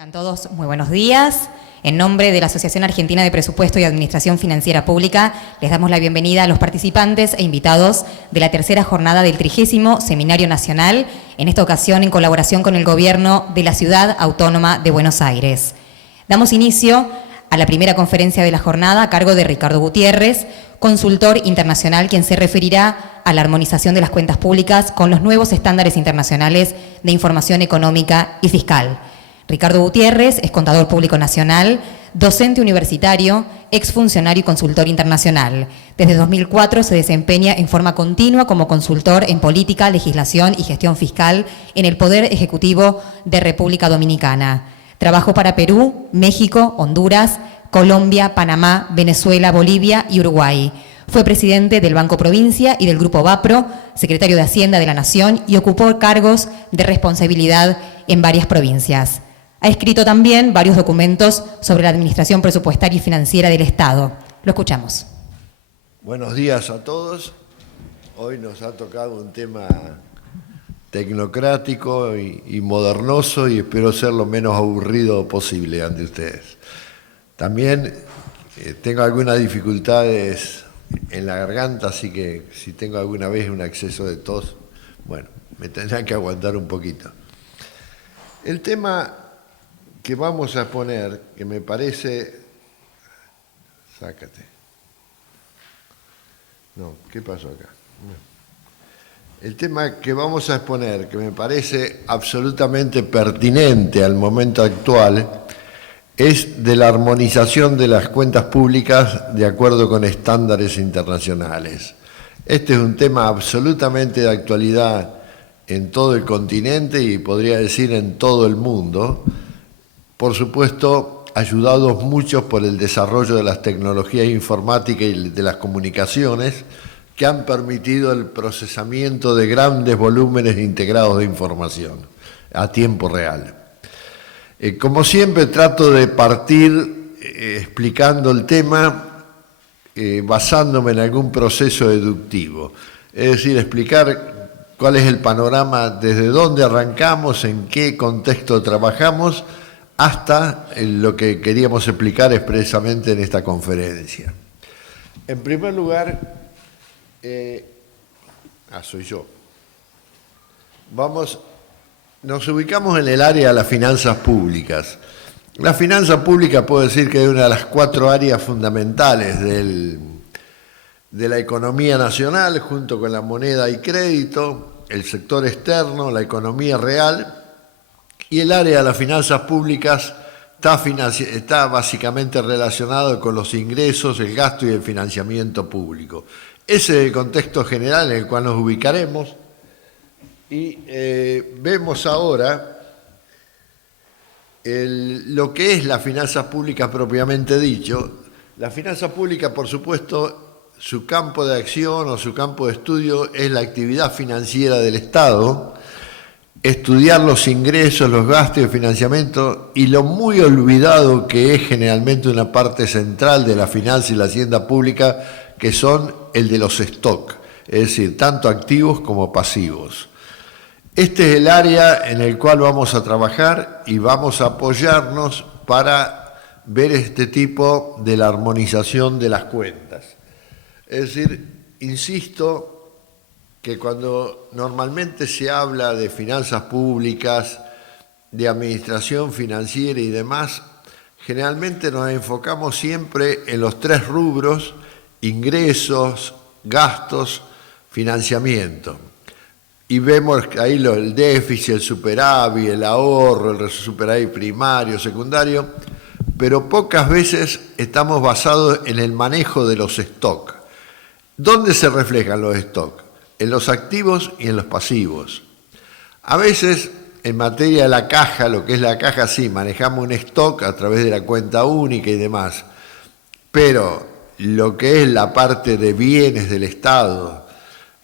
Tengan todos muy buenos días. En nombre de la Asociación Argentina de Presupuesto y Administración Financiera Pública, les damos la bienvenida a los participantes e invitados de la tercera jornada del 30º Seminario Nacional, en esta ocasión en colaboración con el Gobierno de la Ciudad Autónoma de Buenos Aires. Damos inicio a la primera conferencia de la jornada a cargo de Ricardo Gutiérrez, consultor internacional, quien se referirá a la armonización de las cuentas públicas con los nuevos estándares internacionales de información económica y fiscal. Ricardo Gutiérrez es contador público nacional, docente universitario, exfuncionario y consultor internacional. Desde 2004 se desempeña en forma continua como consultor en política, legislación y gestión fiscal en el Poder Ejecutivo de República Dominicana. Trabajó para Perú, México, Honduras, Colombia, Panamá, Venezuela, Bolivia y Uruguay. Fue presidente del Banco Provincia y del Grupo Vapro, secretario de Hacienda de la Nación y ocupó cargos de responsabilidad en varias provincias. Ha escrito también varios documentos sobre la administración presupuestaria y financiera del Estado. Lo escuchamos. Buenos días a todos. Hoy nos ha tocado un tema tecnocrático y modernoso y espero ser lo menos aburrido posible ante ustedes. También tengo algunas dificultades en la garganta, así que si tengo alguna vez un acceso de tos, bueno, me tendrán que aguantar un poquito. El tema que vamos a exponer, que me parece... Sácate. No, ¿qué pasó acá? No. El tema que vamos a exponer, que me parece absolutamente pertinente al momento actual, es de la armonización de las cuentas públicas de acuerdo con estándares internacionales. Este es un tema absolutamente de actualidad en todo el continente y podría decir en todo el mundo. Por supuesto, ayudados muchos por el desarrollo de las tecnologías informáticas y de las comunicaciones que han permitido el procesamiento de grandes volúmenes integrados de información a tiempo real. Como siempre, trato de partir explicando el tema basándome en algún proceso deductivo, es decir, explicar cuál es el panorama, desde dónde arrancamos, en qué contexto trabajamos, hasta lo que queríamos explicar expresamente en esta conferencia. En primer lugar, soy yo. Nos ubicamos en el área de las finanzas públicas. La finanza pública puedo decir que es una de las 4 áreas fundamentales de la economía nacional, junto con la moneda y crédito, el sector externo, la economía real. Y el área de las finanzas públicas está básicamente relacionado con los ingresos, el gasto y el financiamiento público. Ese es el contexto general en el cual nos ubicaremos y vemos ahora lo que es la finanzas públicas propiamente dicho. La finanza pública, por supuesto, su campo de acción o su campo de estudio es la actividad financiera del Estado, estudiar los ingresos, los gastos y el financiamiento y lo muy olvidado que es generalmente una parte central de la finanza y la hacienda pública, que son el de los stock, es decir, tanto activos como pasivos. Este es el área en el cual vamos a trabajar y vamos a apoyarnos para ver este tipo de la armonización de las cuentas. Es decir, insisto que cuando normalmente se habla de finanzas públicas, de administración financiera y demás, generalmente nos enfocamos siempre en los 3 rubros: ingresos, gastos, financiamiento. Y vemos ahí el déficit, el superávit, el ahorro, el superávit primario, secundario, pero pocas veces estamos basados en el manejo de los stocks. ¿Dónde se reflejan los stocks? En los activos y en los pasivos. A veces, en materia de la caja, lo que es la caja, sí, manejamos un stock a través de la cuenta única y demás, pero lo que es la parte de bienes del Estado,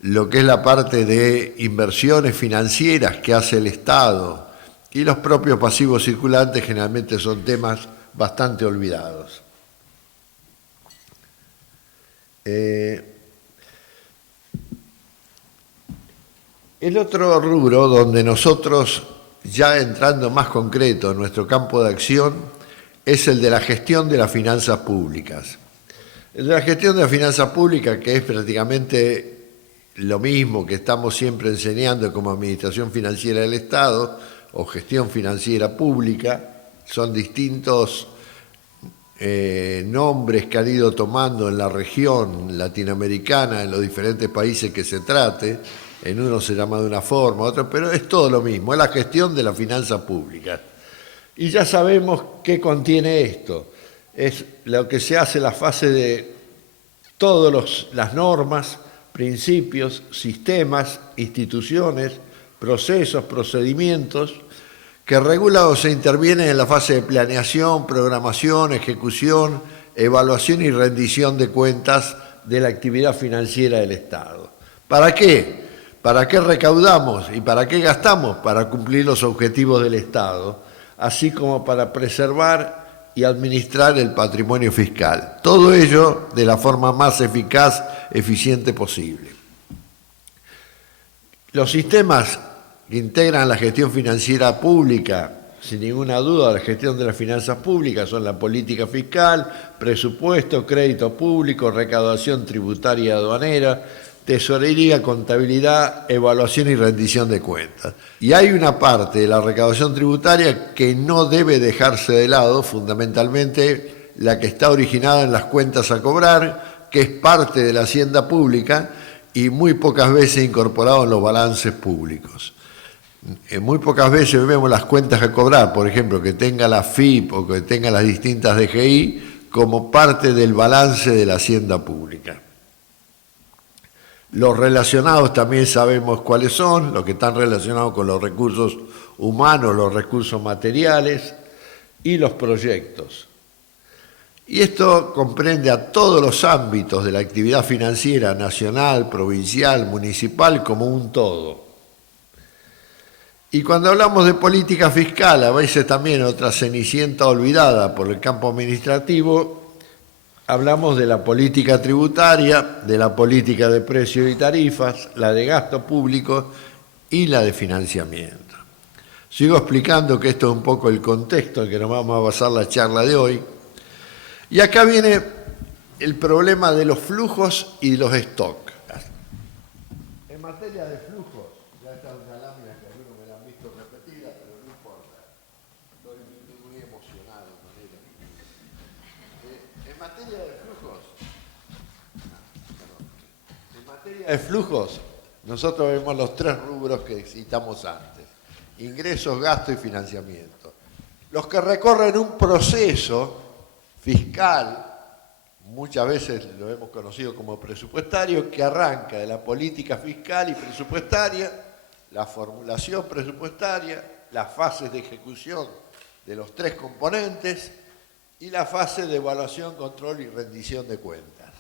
lo que es la parte de inversiones financieras que hace el Estado y los propios pasivos circulantes generalmente son temas bastante olvidados. El otro rubro donde nosotros ya entrando más concreto en nuestro campo de acción, es el de la gestión de las finanzas públicas. El de la gestión de las finanzas públicas, que es prácticamente lo mismo que estamos siempre enseñando como Administración Financiera del Estado o Gestión Financiera Pública, son distintos nombres que han ido tomando en la región latinoamericana, en los diferentes países que se trate. En uno se llama de una forma, otro, pero es todo lo mismo, es la gestión de las finanzas públicas. Y ya sabemos qué contiene esto. Es lo que se hace en la fase de todas las normas, principios, sistemas, instituciones, procesos, procedimientos que regula o se intervienen en la fase de planeación, programación, ejecución, evaluación y rendición de cuentas de la actividad financiera del Estado. ¿Para qué? ¿Para qué recaudamos y para qué gastamos? Para cumplir los objetivos del Estado, así como para preservar y administrar el patrimonio fiscal. Todo ello de la forma más eficaz, eficiente posible. Los sistemas que integran la gestión financiera pública, sin ninguna duda, la gestión de las finanzas públicas son la política fiscal, presupuesto, crédito público, recaudación tributaria y aduanera, tesorería, contabilidad, evaluación y rendición de cuentas. Y hay una parte de la recaudación tributaria que no debe dejarse de lado, fundamentalmente la que está originada en las cuentas a cobrar, que es parte de la hacienda pública y muy pocas veces incorporado en los balances públicos. Muy pocas veces vemos las cuentas a cobrar, por ejemplo, que tenga la FIP o que tenga las distintas DGI como parte del balance de la hacienda pública. Los relacionados también sabemos cuáles son, los que están relacionados con los recursos humanos, los recursos materiales y los proyectos. Y esto comprende a todos los ámbitos de la actividad financiera nacional, provincial, municipal, como un todo. Y cuando hablamos de política fiscal, a veces también otra cenicienta olvidada por el campo administrativo, hablamos de la política tributaria, de la política de precios y tarifas, la de gasto público y la de financiamiento. Sigo explicando que esto es un poco el contexto en que nos vamos a basar la charla de hoy. Y acá viene el problema de los flujos y los stocks. En materia de flujos, ya está una lámina que algunos me la han visto repetida, pero no importa. Estoy muy emocionado con ella. En materia de flujos, nosotros vemos los tres rubros que citamos antes: ingresos, gasto y financiamiento. Los que recorren un proceso fiscal, muchas veces lo hemos conocido como presupuestario, que arranca de la política fiscal y presupuestaria, la formulación presupuestaria, las fases de ejecución de los tres componentes y la fase de evaluación, control y rendición de cuentas.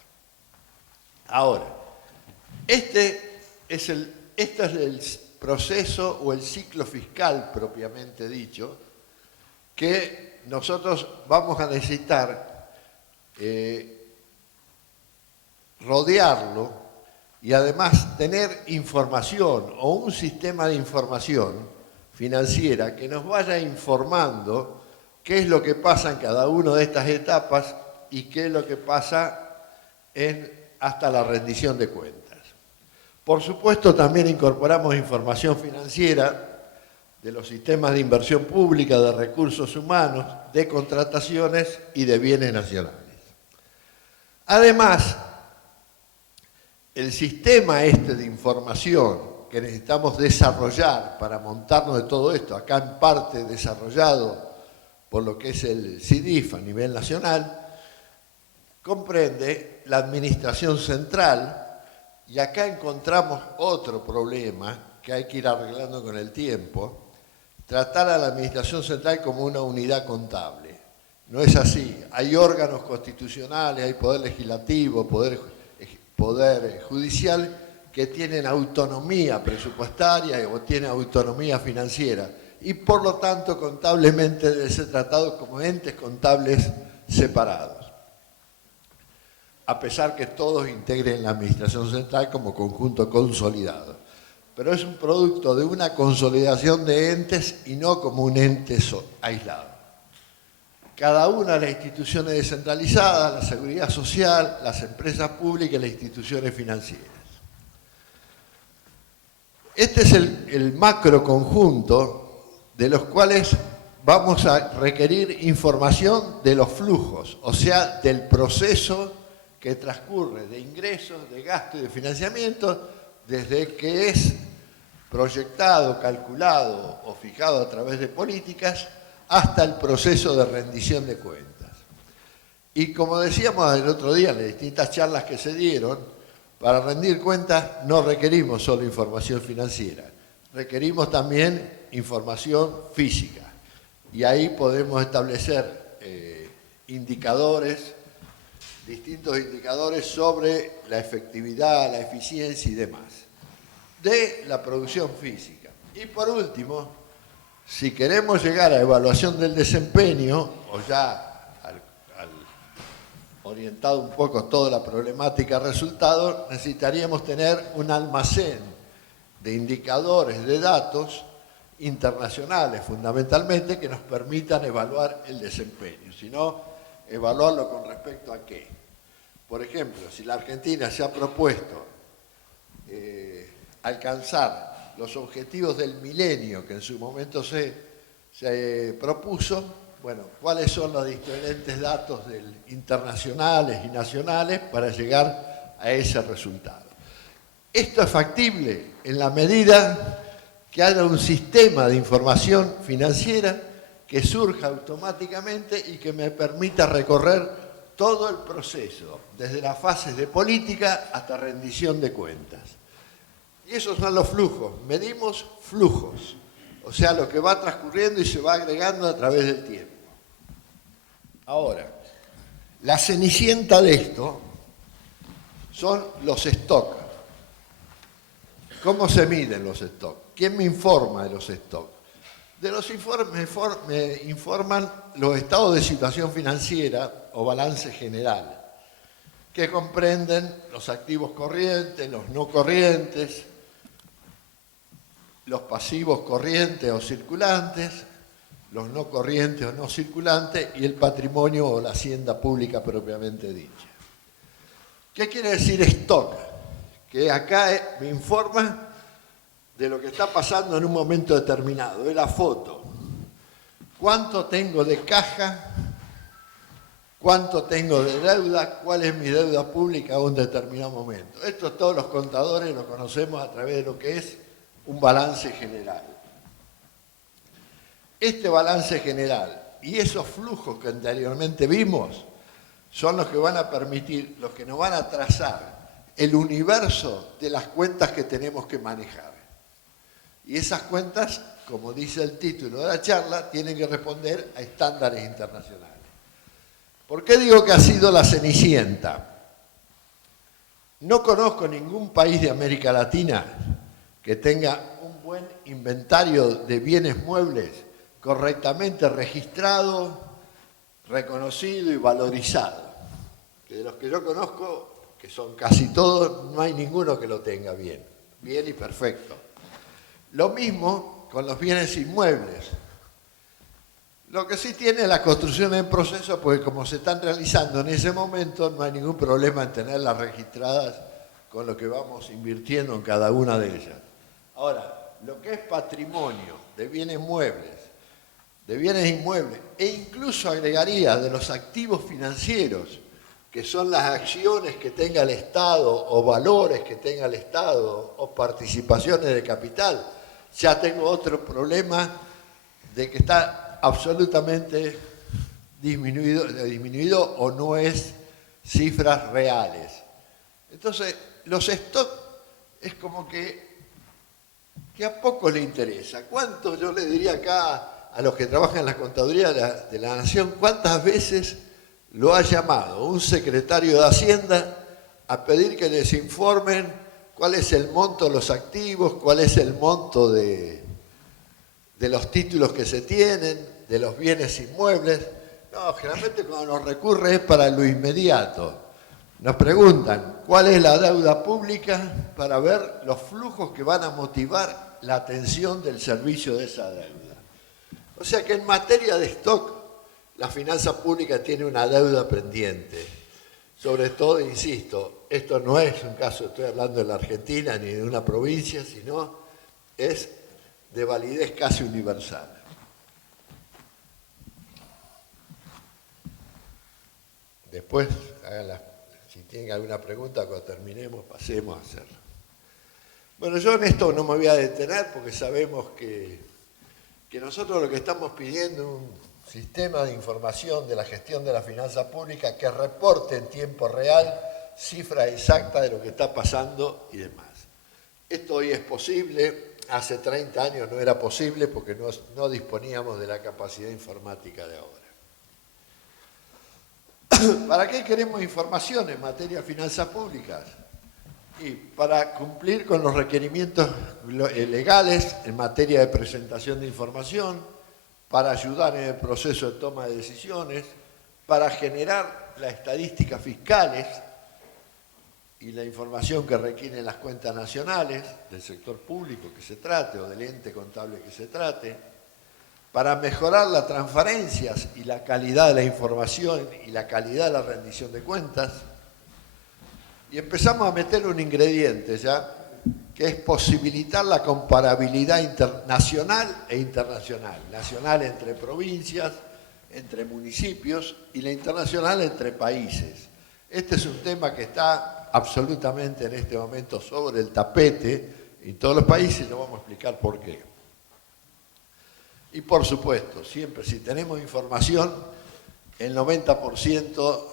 Ahora, este es el proceso o el ciclo fiscal propiamente dicho, que nosotros vamos a necesitar rodearlo y además tener información o un sistema de información financiera que nos vaya informando qué es lo que pasa en cada una de estas etapas y qué es lo que pasa hasta la rendición de cuentas. Por supuesto, también incorporamos información financiera de los sistemas de inversión pública, de recursos humanos, de contrataciones y de bienes nacionales. Además, el sistema de información que necesitamos desarrollar para montarnos de todo esto, acá en parte desarrollado por lo que es el CIDIF a nivel nacional, comprende la administración central, y acá encontramos otro problema que hay que ir arreglando con el tiempo: tratar a la administración central como una unidad contable. No es así. Hay órganos constitucionales, hay poder legislativo, poder judicial que tienen autonomía presupuestaria o tienen autonomía financiera y por lo tanto contablemente deben ser tratados como entes contables separados, a pesar que todos integren la administración central como conjunto consolidado. pero es un producto de una consolidación de entes y no como un ente aislado. Cada una de las instituciones descentralizadas, la seguridad social, las empresas públicas y las instituciones financieras. Este es el macro conjunto de los cuales vamos a requerir información de los flujos, o sea, del proceso que transcurre de ingresos, de gasto y de financiamiento, desde que es proyectado, calculado o fijado a través de políticas, hasta el proceso de rendición de cuentas. Y como decíamos el otro día en las distintas charlas que se dieron, para rendir cuentas no requerimos solo información financiera, requerimos también información física. Y ahí podemos establecer indicadores, distintos indicadores sobre la efectividad, la eficiencia y demás de la producción física. Y por último, si queremos llegar a evaluación del desempeño, o ya orientado un poco a toda la problemática resultado, necesitaríamos tener un almacén de indicadores, de datos internacionales fundamentalmente, que nos permitan evaluar el desempeño, sino evaluarlo con respecto a qué. Por ejemplo, si la Argentina se ha propuesto alcanzar los objetivos del milenio que en su momento se propuso, bueno, ¿cuáles son los diferentes datos internacionales y nacionales para llegar a ese resultado? Esto es factible en la medida que haya un sistema de información financiera que surja automáticamente y que me permita recorrer todo el proceso, desde las fases de política hasta rendición de cuentas. Y esos son los flujos, medimos flujos, o sea, lo que va transcurriendo y se va agregando a través del tiempo. Ahora, la cenicienta de esto son los stocks. ¿Cómo se miden los stocks? ¿Quién me informa de los stocks? De los informes me informan los estados de situación financiera o balance general, que comprenden los activos corrientes, los no corrientes, los pasivos corrientes o circulantes, los no corrientes o no circulantes y el patrimonio o la hacienda pública propiamente dicha. ¿Qué quiere decir stock? Que acá me informa de lo que está pasando en un momento determinado, de la foto. ¿Cuánto tengo de caja? ¿Cuánto tengo de deuda? ¿Cuál es mi deuda pública a un determinado momento? Esto todos los contadores lo conocemos a través de lo que es un balance general. Este balance general y esos flujos que anteriormente vimos son los que van a permitir, los que nos van a trazar el universo de las cuentas que tenemos que manejar. Y esas cuentas, como dice el título de la charla, tienen que responder a estándares internacionales. ¿Por qué digo que ha sido la cenicienta? No conozco ningún país de América Latina que tenga un buen inventario de bienes muebles correctamente registrado, reconocido y valorizado. De los que yo conozco, que son casi todos, no hay ninguno que lo tenga bien y perfecto. Lo mismo con los bienes inmuebles. Lo que sí tiene la construcción en proceso, porque como se están realizando en ese momento, no hay ningún problema en tenerlas registradas con lo que vamos invirtiendo en cada una de ellas. Ahora, lo que es patrimonio de bienes muebles, de bienes inmuebles, e incluso agregaría de los activos financieros, que son las acciones que tenga el Estado o valores que tenga el Estado o participaciones de capital, ya tengo otro problema de que está absolutamente disminuido o no es cifras reales. Entonces, los stocks es como que a poco le interesa. ¿Cuánto yo le diría acá a los que trabajan en la contaduría de la Nación, cuántas veces lo ha llamado un secretario de Hacienda a pedir que les informen cuál es el monto de los activos, cuál es el monto de los títulos que se tienen, de los bienes inmuebles? No, generalmente cuando nos recurre es para lo inmediato. Nos preguntan, ¿cuál es la deuda pública? Para ver los flujos que van a motivar la atención del servicio de esa deuda. O sea que en materia de stock, la finanza pública tiene una deuda pendiente. Sobre todo, insisto, esto no es un caso, estoy hablando de la Argentina ni de una provincia, sino es de validez casi universal. Después, si tienen alguna pregunta, cuando terminemos, pasemos a hacerla. Bueno, yo en esto no me voy a detener porque sabemos que nosotros lo que estamos pidiendo es un sistema de información de la gestión de la finanza pública que reporte en tiempo real cifra exacta de lo que está pasando y demás. Esto hoy es posible, hace 30 años no era posible porque no disponíamos de la capacidad informática de ahora. ¿Para qué queremos información en materia de finanzas públicas? Y para cumplir con los requerimientos legales en materia de presentación de información, para ayudar en el proceso de toma de decisiones, para generar las estadísticas fiscales y la información que requieren las cuentas nacionales del sector público que se trate o del ente contable que se trate, para mejorar las transparencias y la calidad de la información y la calidad de la rendición de cuentas. Y empezamos a meter un ingrediente ya, que es posibilitar la comparabilidad nacional e internacional. Nacional entre provincias, entre municipios y la internacional entre países. Este es un tema que está absolutamente en este momento sobre el tapete en todos los países y nos vamos a explicar por qué. Y por supuesto, siempre si tenemos información, el 90%,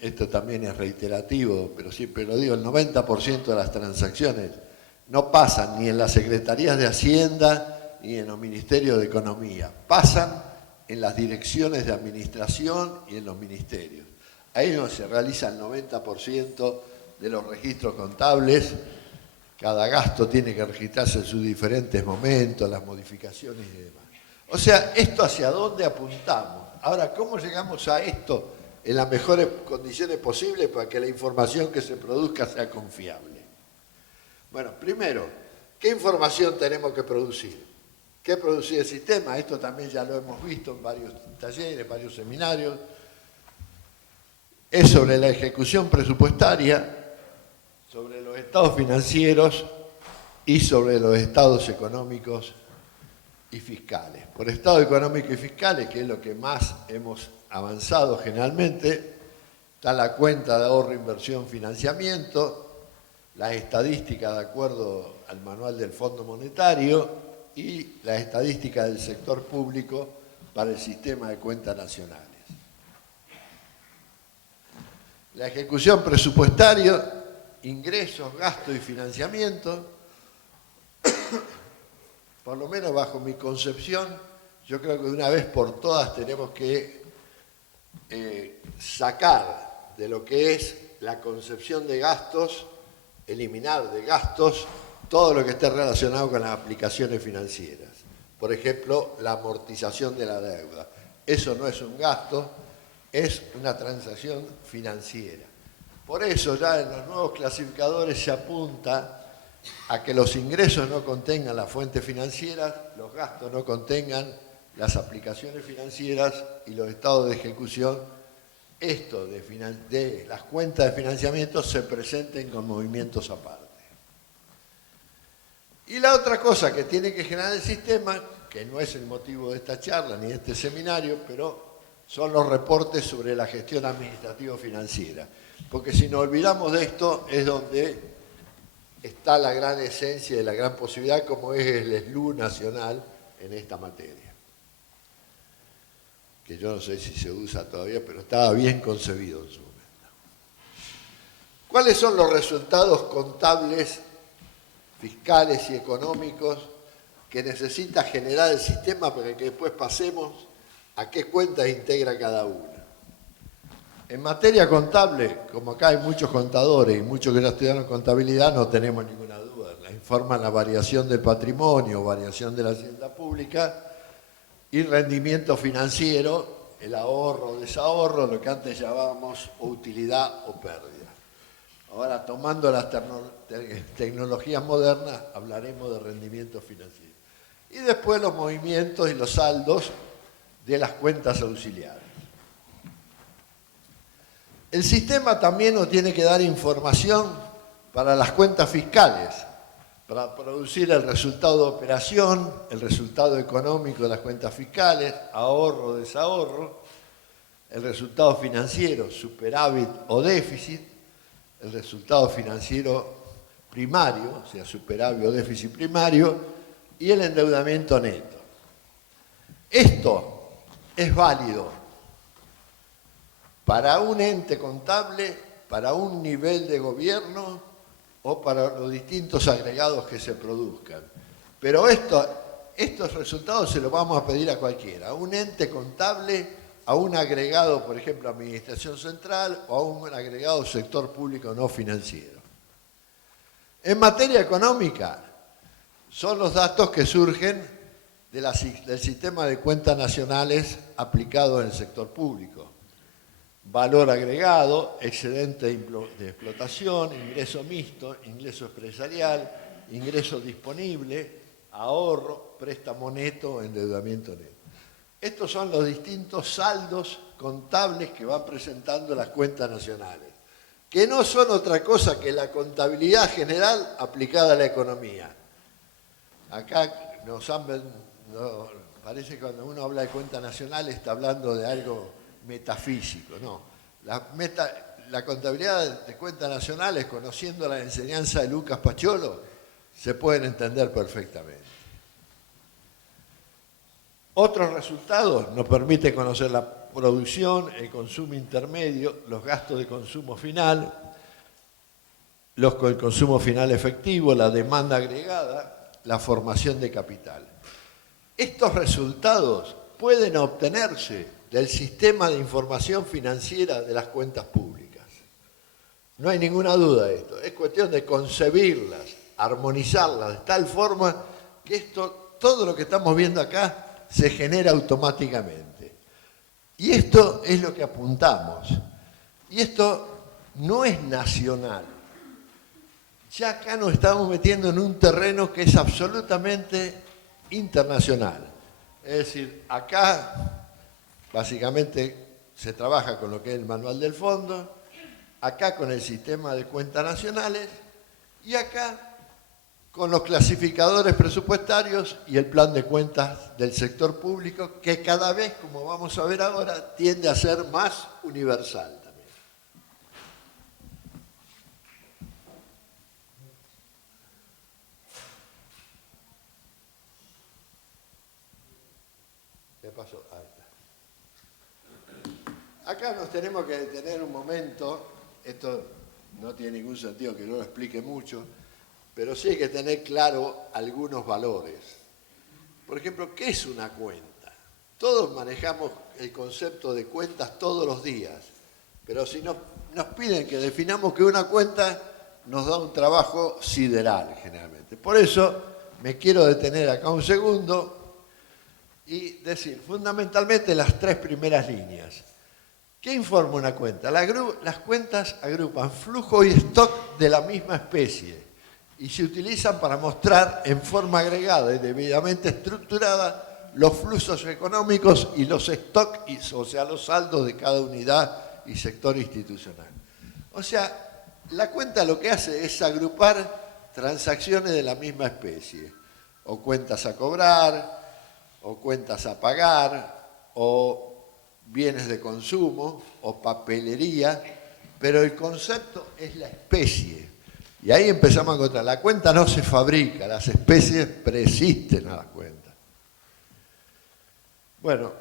esto también es reiterativo, pero siempre lo digo, el 90% de las transacciones no pasan ni en las secretarías de Hacienda ni en los ministerios de Economía, pasan en las direcciones de administración y en los ministerios. Ahí es donde se realiza el 90% de los registros contables. Cada gasto tiene que registrarse en sus diferentes momentos, las modificaciones y demás. O sea, ¿esto hacia dónde apuntamos? Ahora, ¿cómo llegamos a esto en las mejores condiciones posibles para que la información que se produzca sea confiable? Bueno, primero, ¿qué información tenemos que producir? ¿Qué produce el sistema? Esto también ya lo hemos visto en varios talleres, varios seminarios. Es sobre la ejecución presupuestaria, sobre los estados financieros y sobre los estados económicos y fiscales. Por estado económico y fiscales, que es lo que más hemos avanzado generalmente, está la cuenta de ahorro, inversión, financiamiento, las estadísticas de acuerdo al manual del Fondo Monetario y las estadísticas del sector público para el sistema de cuentas nacionales. La ejecución presupuestaria, ingresos, gastos y financiamiento, por lo menos bajo mi concepción, yo creo que de una vez por todas tenemos que sacar de lo que es la concepción de gastos, eliminar de gastos todo lo que esté relacionado con las aplicaciones financieras. Por ejemplo, la amortización de la deuda. Eso no es un gasto, es una transacción financiera. Por eso ya en los nuevos clasificadores se apunta a que los ingresos no contengan las fuentes financieras, los gastos no contengan las aplicaciones financieras y los estados de ejecución, esto de las cuentas de financiamiento se presenten con movimientos aparte. Y la otra cosa que tiene que generar el sistema, que no es el motivo de esta charla ni de este seminario, pero son los reportes sobre la gestión administrativo-financiera. Porque si nos olvidamos de esto es donde está la gran esencia y la gran posibilidad, como es el SLU nacional en esta materia. Que yo no sé si se usa todavía, pero estaba bien concebido en su momento. ¿Cuáles son los resultados contables, fiscales y económicos que necesita generar el sistema para que después pasemos a qué cuentas integra cada una? En materia contable, como acá hay muchos contadores y muchos que ya estudiaron contabilidad, no tenemos ninguna duda. Informan la variación del patrimonio, variación de la hacienda pública y rendimiento financiero, el ahorro o desahorro, lo que antes llamábamos utilidad o pérdida. Ahora, tomando las tecnologías modernas, hablaremos de rendimiento financiero. Y después los movimientos y los saldos de las cuentas auxiliares. El sistema también nos tiene que dar información para las cuentas fiscales, para producir el resultado de operación, el resultado económico de las cuentas fiscales, ahorro, desahorro, el resultado financiero, superávit o déficit, el resultado financiero primario, o sea, superávit o déficit primario, y el endeudamiento neto. Esto es válido para un ente contable, para un nivel de gobierno o para los distintos agregados que se produzcan. Pero estos resultados se los vamos a pedir a cualquiera, a un ente contable, a un agregado, por ejemplo, Administración Central, o a un agregado sector público no financiero. En materia económica, son los datos que surgen del sistema de cuentas nacionales aplicado en el sector público. Valor agregado, excedente de explotación, ingreso mixto, ingreso empresarial, ingreso disponible, ahorro, préstamo neto, endeudamiento neto. Estos son los distintos saldos contables que van presentando las cuentas nacionales, que no son otra cosa que la contabilidad general aplicada a la economía. Acá parece que cuando uno habla de cuentas nacionales está hablando de algo metafísico, no. La contabilidad de cuentas nacionales, conociendo la enseñanza de Lucas Paciolo, se pueden entender perfectamente. Otros resultados nos permiten conocer la producción, el consumo intermedio, los gastos de consumo final, el consumo final efectivo, la demanda agregada, la formación de capital. Estos resultados pueden obtenerse del sistema de información financiera de las cuentas públicas. No hay ninguna duda de esto. Es cuestión de concebirlas, armonizarlas de tal forma que todo lo que estamos viendo acá se genera automáticamente. Y esto es lo que apuntamos. Y esto no es nacional. Ya acá nos estamos metiendo en un terreno que es absolutamente internacional. Es decir, acá básicamente se trabaja con lo que es el manual del fondo, acá con el sistema de cuentas nacionales y acá con los clasificadores presupuestarios y el plan de cuentas del sector público, que cada vez, como vamos a ver ahora, tiende a ser más universal también. ¿Qué pasó? Ahí está. Acá nos tenemos que detener un momento. Esto no tiene ningún sentido que yo lo explique mucho, pero sí hay que tener claro algunos valores. Por ejemplo, ¿qué es una cuenta? Todos manejamos el concepto de cuentas todos los días, pero si nos piden que definamos que una cuenta, nos da un trabajo sideral generalmente. Por eso me quiero detener acá un segundo y decir fundamentalmente las tres primeras líneas. ¿Qué informa una cuenta? Las cuentas agrupan flujo y stock de la misma especie y se utilizan para mostrar en forma agregada y debidamente estructurada los flujos económicos y los stocks, o sea, los saldos de cada unidad y sector institucional. O sea, la cuenta lo que hace es agrupar transacciones de la misma especie, o cuentas a cobrar, o cuentas a pagar, o bienes de consumo, o papelería, pero el concepto es la especie. Y ahí empezamos a encontrar, la cuenta no se fabrica, las especies preexisten a las cuentas. Bueno,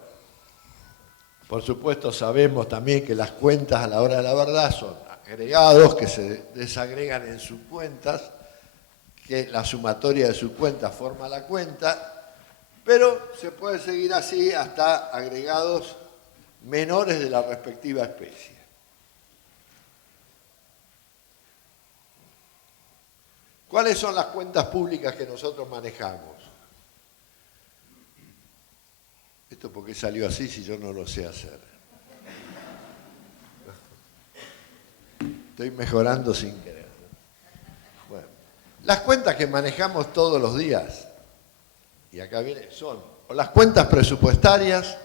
por supuesto sabemos también que las cuentas a la hora de la verdad son agregados que se desagregan en sus cuentas, que la sumatoria de sus cuentas forma la cuenta, pero se puede seguir así hasta agregados menores de la respectiva especie. ¿Cuáles son las cuentas públicas que nosotros manejamos? Esto porque salió así si yo no lo sé hacer. Estoy mejorando sin querer. Bueno, las cuentas que manejamos todos los días, y acá viene, son o las cuentas presupuestarias,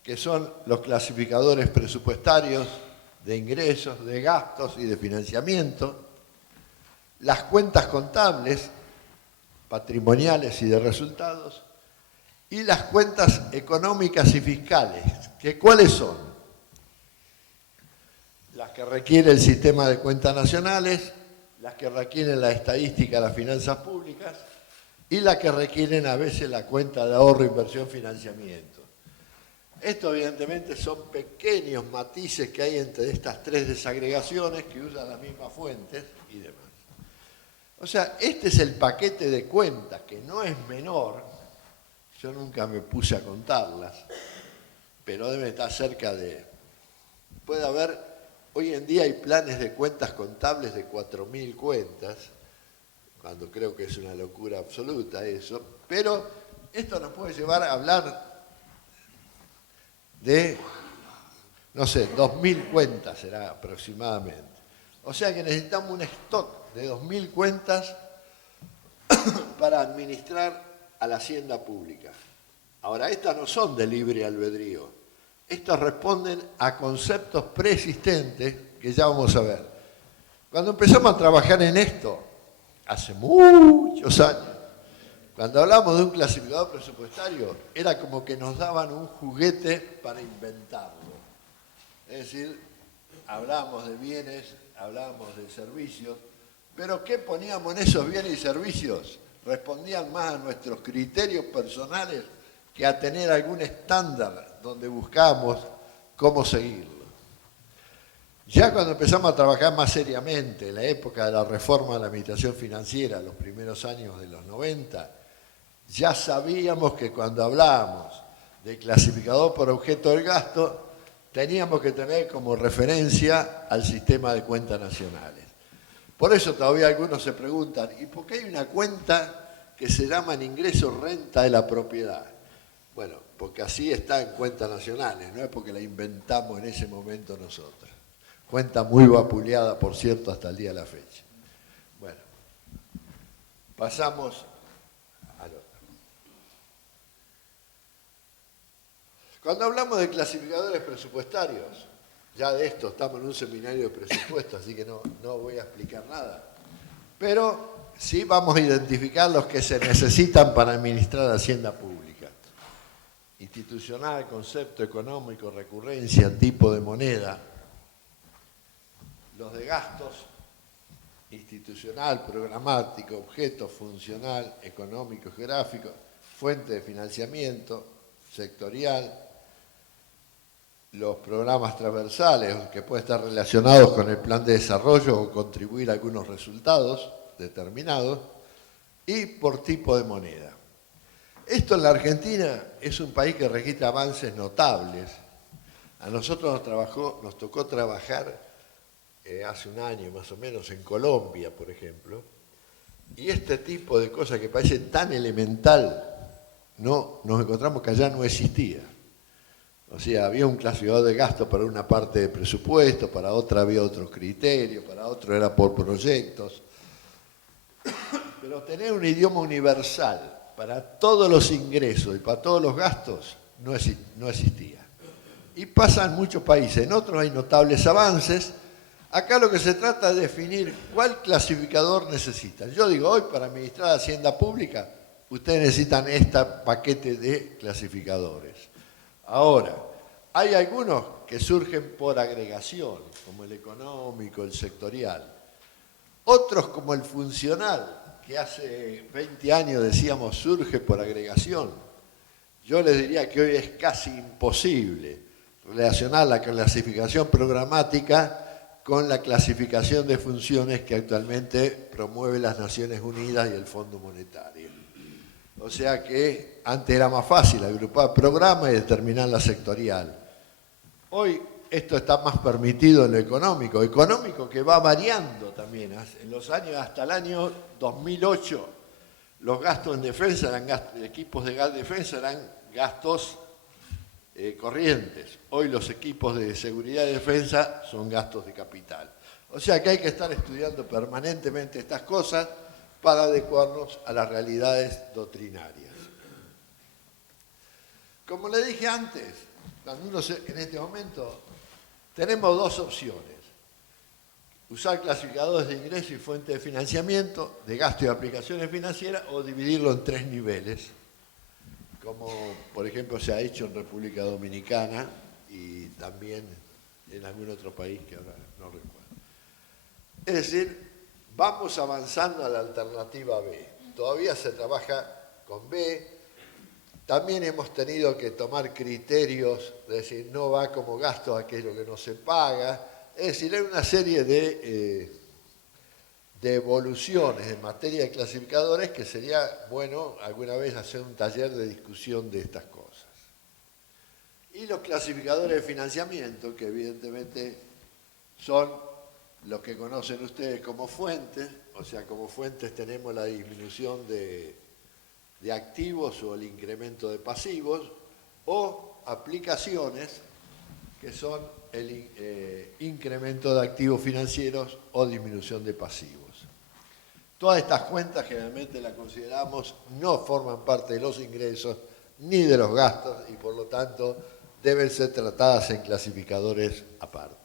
que son los clasificadores presupuestarios de ingresos, de gastos y de financiamiento, las cuentas contables, patrimoniales y de resultados, y las cuentas económicas y fiscales, que ¿cuáles son? Las que requiere el sistema de cuentas nacionales, las que requieren la estadística de las finanzas públicas y las que requieren a veces la cuenta de ahorro, inversión, financiamiento. Esto evidentemente son pequeños matices que hay entre estas tres desagregaciones que usan las mismas fuentes y demás. O sea, este es el paquete de cuentas, que no es menor, yo nunca me puse a contarlas, pero debe estar cerca de... Puede haber, hoy en día hay planes de cuentas contables de 4.000 cuentas, cuando creo que es una locura absoluta eso, pero esto nos puede llevar a hablar de, no sé, 2.000 cuentas será aproximadamente. O sea que necesitamos un stock de 2.000 cuentas para administrar a la hacienda pública. Ahora, estas no son de libre albedrío. Estas responden a conceptos preexistentes que ya vamos a ver. Cuando empezamos a trabajar en esto, hace muchos años, cuando hablamos de un clasificador presupuestario, era como que nos daban un juguete para inventarlo. Es decir, hablábamos de bienes, hablábamos de servicios, pero ¿qué poníamos en esos bienes y servicios? Respondían más a nuestros criterios personales que a tener algún estándar donde buscábamos cómo seguirlo. Ya cuando empezamos a trabajar más seriamente, en la época de la reforma de la administración financiera, los primeros años de los 90, ya sabíamos que cuando hablábamos de clasificador por objeto del gasto, teníamos que tener como referencia al sistema de cuentas nacionales. Por eso todavía algunos se preguntan, ¿y por qué hay una cuenta que se llama en ingreso renta de la propiedad? Bueno, porque así está en cuentas nacionales, no es porque la inventamos en ese momento nosotros. Cuenta muy vapuleada, por cierto, hasta el día de la fecha. Bueno, pasamos al otro. Cuando hablamos de clasificadores presupuestarios, ya de esto estamos en un seminario de presupuesto, así que no voy a explicar nada. Pero sí vamos a identificar los que se necesitan para administrar la hacienda pública. Institucional, concepto económico, recurrencia, tipo de moneda. Los de gastos, institucional, programático, objeto, funcional, económico, geográfico, fuente de financiamiento, sectorial, los programas transversales, que pueden estar relacionados con el plan de desarrollo o contribuir a algunos resultados determinados, y por tipo de moneda. Esto en la Argentina es un país que registra avances notables. A nosotros nos tocó trabajar hace un año más o menos en Colombia, por ejemplo, y este tipo de cosas que parece tan elemental, nos encontramos que allá no existía. O sea, había un clasificador de gasto para una parte de presupuesto, para otra había otros criterios, para otro era por proyectos. Pero tener un idioma universal para todos los ingresos y para todos los gastos no existía. Y pasa en muchos países, en otros hay notables avances. Acá lo que se trata es definir cuál clasificador necesitan. Yo digo, hoy para administrar la hacienda pública, ustedes necesitan este paquete de clasificadores. Ahora, hay algunos que surgen por agregación, como el económico, el sectorial. Otros como el funcional, que hace 20 años decíamos surge por agregación. Yo les diría que hoy es casi imposible relacionar la clasificación programática con la clasificación de funciones que actualmente promueve las Naciones Unidas y el Fondo Monetario. O sea que antes era más fácil agrupar programas y determinar la sectorial. Hoy esto está más permitido en lo económico que va variando también. En los años, hasta el año 2008, los gastos en defensa, equipos de defensa eran gastos corrientes. Hoy los equipos de seguridad y defensa son gastos de capital. O sea que hay que estar estudiando permanentemente estas cosas para adecuarnos a las realidades doctrinarias. Como le dije antes, en este momento tenemos dos opciones. Usar clasificadores de ingreso y fuente de financiamiento, de gasto y aplicaciones financieras, o dividirlo en 3 niveles, como por ejemplo se ha hecho en República Dominicana y también en algún otro país que ahora no recuerdo. Es decir, vamos avanzando a la alternativa B. Todavía se trabaja con B. También hemos tenido que tomar criterios, es decir, no va como gasto aquello que no se paga. Es decir, hay una serie de evoluciones en materia de clasificadores que sería bueno alguna vez hacer un taller de discusión de estas cosas. Y los clasificadores de financiamiento, que evidentemente son los que conocen ustedes como fuentes, o sea, como fuentes tenemos la disminución de activos o el incremento de pasivos, o aplicaciones que son el incremento de activos financieros o disminución de pasivos. Todas estas cuentas generalmente las consideramos no forman parte de los ingresos ni de los gastos y por lo tanto deben ser tratadas en clasificadores aparte.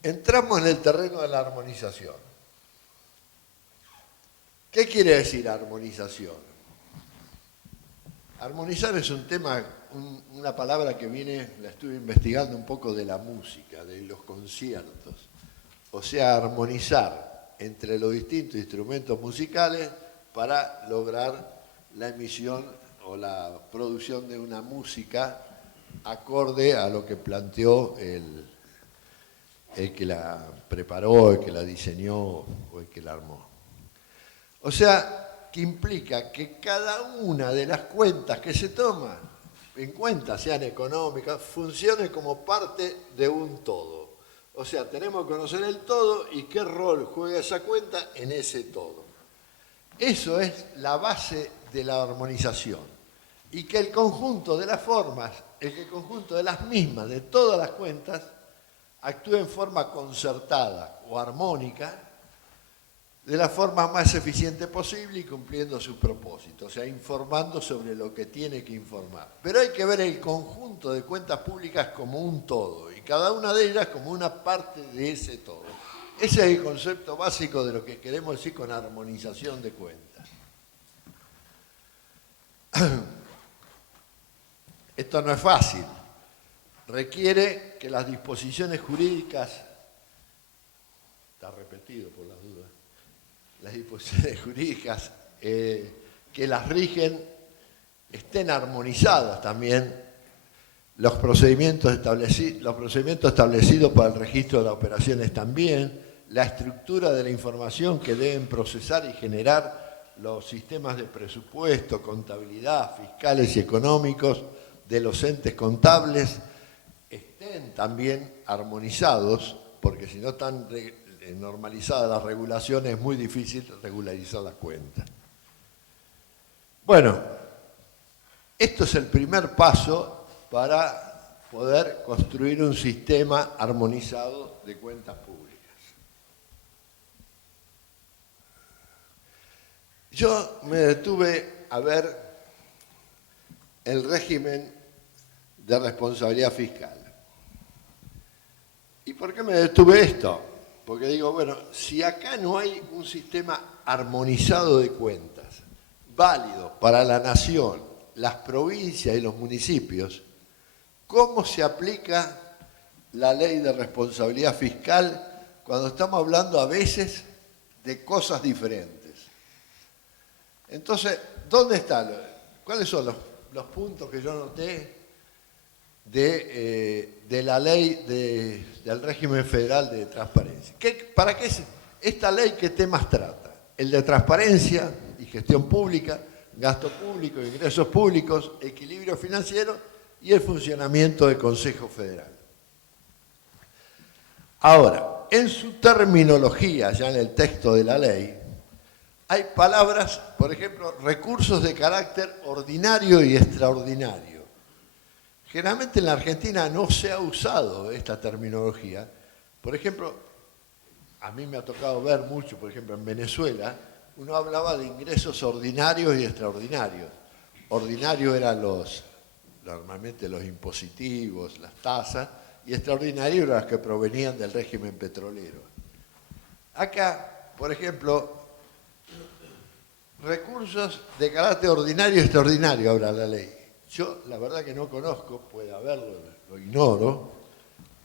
Entramos en el terreno de la armonización. ¿Qué quiere decir armonización? Armonizar es un tema, una palabra que la estuve investigando un poco de la música, de los conciertos. O sea, armonizar entre los distintos instrumentos musicales para lograr la emisión o la producción de una música acorde a lo que planteó el que la preparó, el que la diseñó o el que la armó. O sea, que implica que cada una de las cuentas que se toman en cuenta, sean económicas, funcione como parte de un todo. O sea, tenemos que conocer el todo y qué rol juega esa cuenta en ese todo. Eso es la base de la armonización. Y que el conjunto de las formas, el conjunto de las mismas, de todas las cuentas, actúe en forma concertada o armónica, de la forma más eficiente posible y cumpliendo sus propósitos, o sea, informando sobre lo que tiene que informar. Pero hay que ver el conjunto de cuentas públicas como un todo, y cada una de ellas como una parte de ese todo. Ese es el concepto básico de lo que queremos decir con armonización de cuentas. Esto no es fácil. Requiere que las disposiciones jurídicas, está repetido por las dudas, las disposiciones jurídicas que las rigen estén armonizadas también, los procedimientos establecidos para el registro de las operaciones también, la estructura de la información que deben procesar y generar los sistemas de presupuesto, contabilidad, fiscales y económicos de los entes contables, estén también armonizados, porque si no están normalizadas las regulaciones es muy difícil regularizar las cuentas. Bueno, esto es el primer paso para poder construir un sistema armonizado de cuentas públicas. Yo me detuve a ver el régimen de responsabilidad fiscal. ¿Y por qué me detuve esto? Porque digo, bueno, si acá no hay un sistema armonizado de cuentas, válido para la nación, las provincias y los municipios, ¿cómo se aplica la ley de responsabilidad fiscal cuando estamos hablando a veces de cosas diferentes? Entonces, ¿dónde están? ¿Cuáles son los puntos que yo noté de la ley del régimen federal de transparencia? ¿Para qué es esta ley? ¿Qué temas trata? El de transparencia y gestión pública, gasto público, ingresos públicos, equilibrio financiero y el funcionamiento del Consejo Federal. Ahora, en su terminología, ya en el texto de la ley, hay palabras, por ejemplo, recursos de carácter ordinario y extraordinario. Generalmente en la Argentina no se ha usado esta terminología. Por ejemplo, a mí me ha tocado ver mucho, por ejemplo, en Venezuela, uno hablaba de ingresos ordinarios y extraordinarios. Ordinarios eran normalmente los impositivos, las tasas, y extraordinarios eran los que provenían del régimen petrolero. Acá, por ejemplo, recursos de carácter ordinario y extraordinario habla la ley. Yo la verdad que no conozco, puede haberlo, lo ignoro,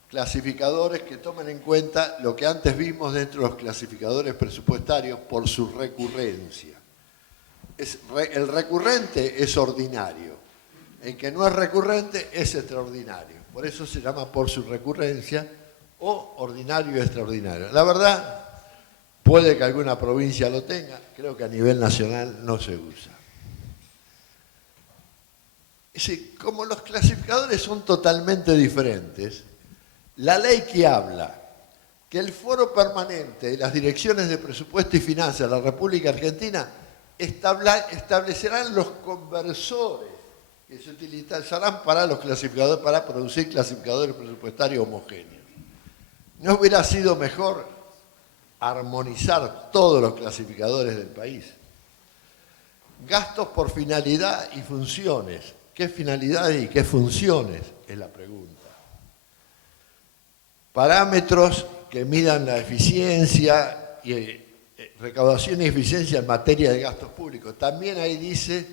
clasificadores que tomen en cuenta lo que antes vimos dentro de los clasificadores presupuestarios por su recurrencia. El recurrente es ordinario, el que no es recurrente es extraordinario. Por eso se llama por su recurrencia o ordinario y extraordinario. La verdad, puede que alguna provincia lo tenga, creo que a nivel nacional no se usa. Es decir, como los clasificadores son totalmente diferentes, la ley que habla que el foro permanente de las direcciones de presupuesto y finanzas de la República Argentina establecerán los conversores que se utilizarán para los clasificadores, para producir clasificadores presupuestarios homogéneos. ¿No hubiera sido mejor armonizar todos los clasificadores del país? Gastos por finalidad y funciones. ¿Qué finalidades y qué funciones? Es la pregunta. Parámetros que midan la eficiencia y recaudación y eficiencia en materia de gastos públicos. También ahí dice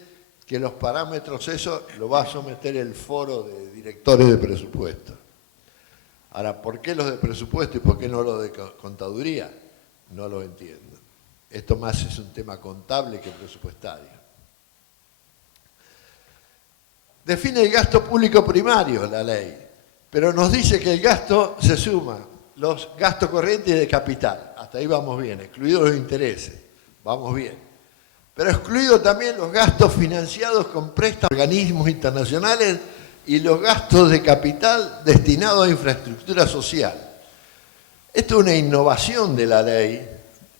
que los parámetros, eso lo va a someter el foro de directores de presupuesto. Ahora, ¿por qué los de presupuesto y por qué no los de contaduría? No lo entiendo. Esto más es un tema contable que presupuestario. Define el gasto público primario la ley, pero nos dice que el gasto se suma los gastos corrientes y de capital. Hasta ahí vamos bien, excluidos los intereses, vamos bien. Pero excluidos también los gastos financiados con préstamos a organismos internacionales y los gastos de capital destinados a infraestructura social. Esto es una innovación de la ley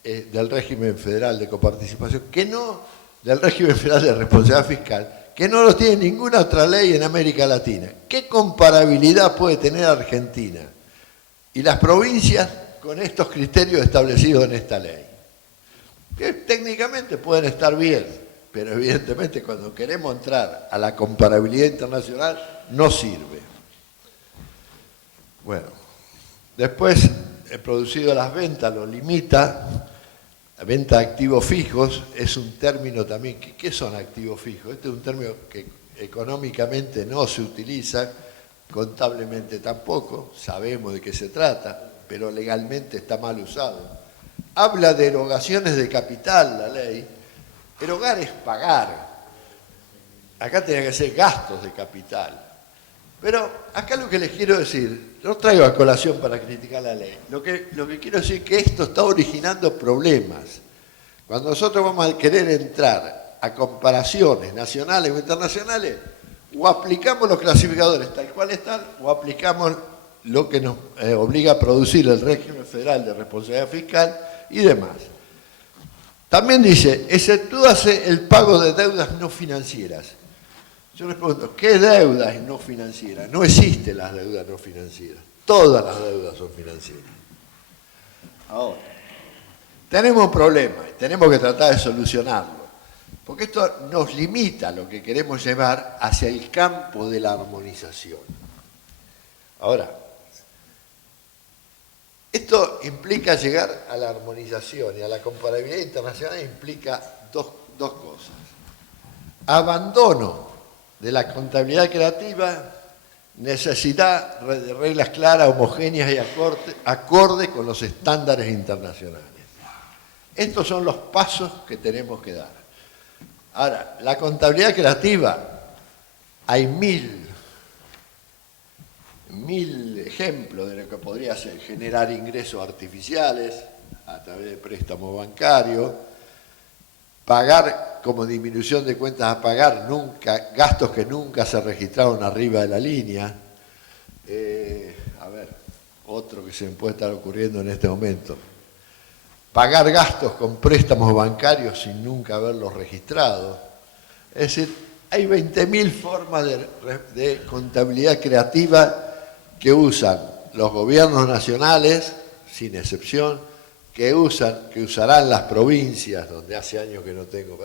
del régimen federal de coparticipación, que no del régimen federal de responsabilidad fiscal, que no lo tiene ninguna otra ley en América Latina. ¿Qué comparabilidad puede tener Argentina y las provincias con estos criterios establecidos en esta ley? Que técnicamente pueden estar bien, pero evidentemente cuando queremos entrar a la comparabilidad internacional no sirve. Bueno, después he producido las ventas, lo limita. La venta de activos fijos es un término también. ¿Qué son activos fijos? Este es un término que económicamente no se utiliza, contablemente tampoco, sabemos de qué se trata, pero legalmente está mal usado. Habla de erogaciones de capital, la ley. Erogar es pagar. Acá tenía que ser gastos de capital. Pero acá lo que les quiero decir, no traigo a colación para criticar la ley, lo que quiero decir es que esto está originando problemas. Cuando nosotros vamos a querer entrar a comparaciones nacionales o internacionales, o aplicamos los clasificadores tal cual están, o aplicamos lo que nos obliga a producir el régimen federal de responsabilidad fiscal y demás. También dice, exceptúase el pago de deudas no financieras. Yo les pregunto, ¿qué deudas no financieras? No existen las deudas no financieras. Todas las deudas son financieras. Ahora, tenemos un problema y tenemos que tratar de solucionarlo. Porque esto nos limita lo que queremos llevar hacia el campo de la armonización. Ahora, esto implica llegar a la armonización y a la comparabilidad internacional implica dos cosas. Abandono de la contabilidad creativa, necesidad de reglas claras, homogéneas y acorde con los estándares internacionales. Estos son los pasos que tenemos que dar. Ahora, la contabilidad creativa, hay mil ejemplos de lo que podría ser generar ingresos artificiales a través de préstamos bancarios, pagar como disminución de cuentas a pagar gastos que nunca se registraron arriba de la línea. Otro que se me puede estar ocurriendo en este momento. Pagar gastos con préstamos bancarios sin nunca haberlos registrado. Es decir, Hay 20.000 formas de contabilidad creativa que usan los gobiernos nacionales, sin excepción, que usarán las provincias, donde hace años que no tengo,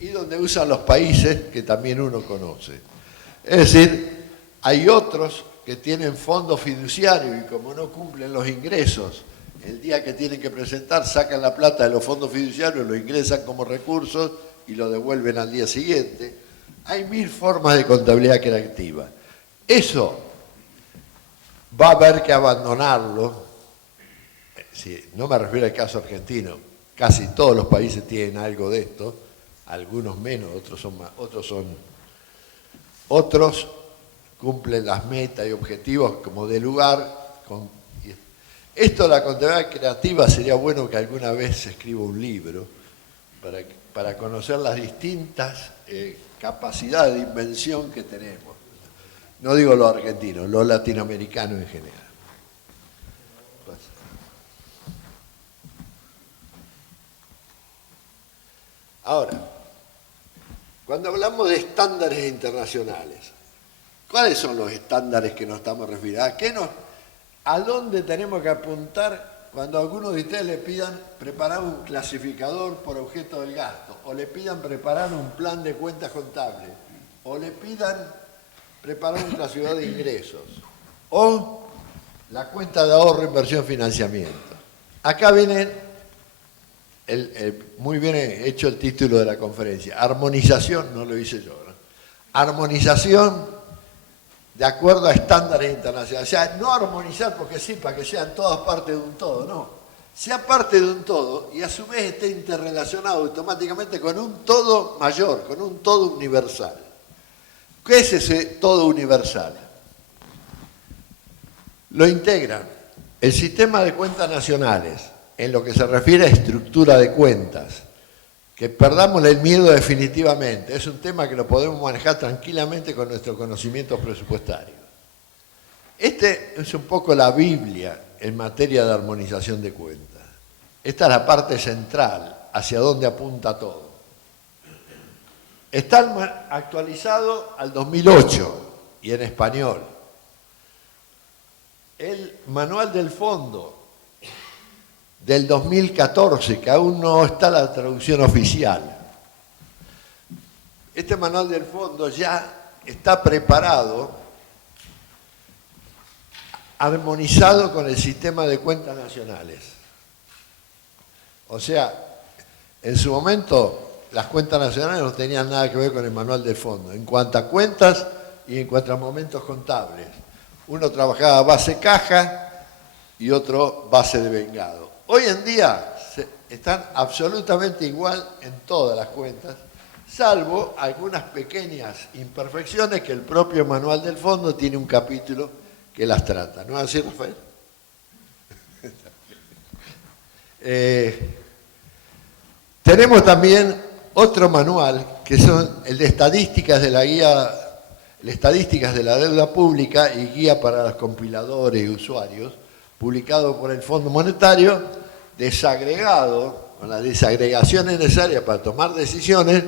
y donde usan los países que también uno conoce. Es decir, hay otros que tienen fondo fiduciario y como no cumplen los ingresos, el día que tienen que presentar sacan la plata de los fondos fiduciarios, lo ingresan como recursos y lo devuelven al día siguiente. Hay 1000 formas de contabilidad creativa. Eso va a haber que abandonarlo. Sí, no me refiero al caso argentino, casi todos los países tienen algo de esto, algunos menos, otros cumplen las metas y objetivos como de lugar. Esto de la contabilidad creativa sería bueno que alguna vez se escriba un libro para conocer las distintas capacidades de invención que tenemos. No digo los argentinos, los latinoamericanos en general. Ahora, cuando hablamos de estándares internacionales, ¿cuáles son los estándares que nos estamos refiriendo? ¿A dónde tenemos que apuntar cuando a algunos de ustedes le pidan preparar un clasificador por objeto del gasto, o le pidan preparar un plan de cuentas contables, o le pidan preparar un clasificador de ingresos, o la cuenta de ahorro, inversión, financiamiento? Acá viene muy bien hecho el título de la conferencia. Armonización, no lo hice yo, ¿no? Armonización de acuerdo a estándares internacionales. O sea, no armonizar porque sí, para que sean todas partes de un todo, no. Sea parte de un todo y a su vez esté interrelacionado automáticamente con un todo mayor, con un todo universal. ¿Qué es ese todo universal? Lo integran el sistema de cuentas nacionales, en lo que se refiere a estructura de cuentas, que perdamos el miedo definitivamente. Es un tema que lo podemos manejar tranquilamente con nuestro conocimiento presupuestario. Este es un poco la Biblia en materia de armonización de cuentas. Esta es la parte central, hacia donde apunta todo. Está actualizado al 2008 y en español. El manual del fondo del 2014, que aún no está la traducción oficial. Este manual del fondo ya está preparado, armonizado con el sistema de cuentas nacionales. O sea, en su momento las cuentas nacionales no tenían nada que ver con el manual del fondo, en cuanto a cuentas y en cuanto a momentos contables. Uno trabajaba base caja y otro base de vengado. Hoy en día están absolutamente igual en todas las cuentas, salvo algunas pequeñas imperfecciones que el propio manual del fondo tiene un capítulo que las trata. ¿No es así, Rafael? Tenemos también otro manual, que son el de estadísticas de la guía, estadísticas de la deuda pública y guía para los compiladores y usuarios, publicado por el Fondo Monetario, desagregado, con las desagregaciones necesarias para tomar decisiones,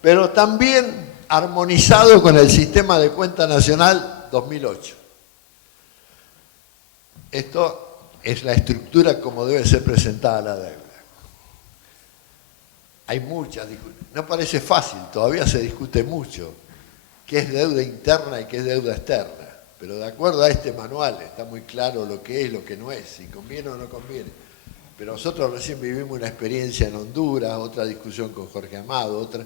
pero también armonizado con el Sistema de Cuenta Nacional 2008. Esto es la estructura como debe ser presentada la deuda. Hay muchas discusiones. No parece fácil, todavía se discute mucho qué es deuda interna y qué es deuda externa. Pero de acuerdo a este manual está muy claro lo que es, lo que no es, si conviene o no conviene. Pero nosotros recién vivimos una experiencia en Honduras, otra discusión con Jorge Amado, otra,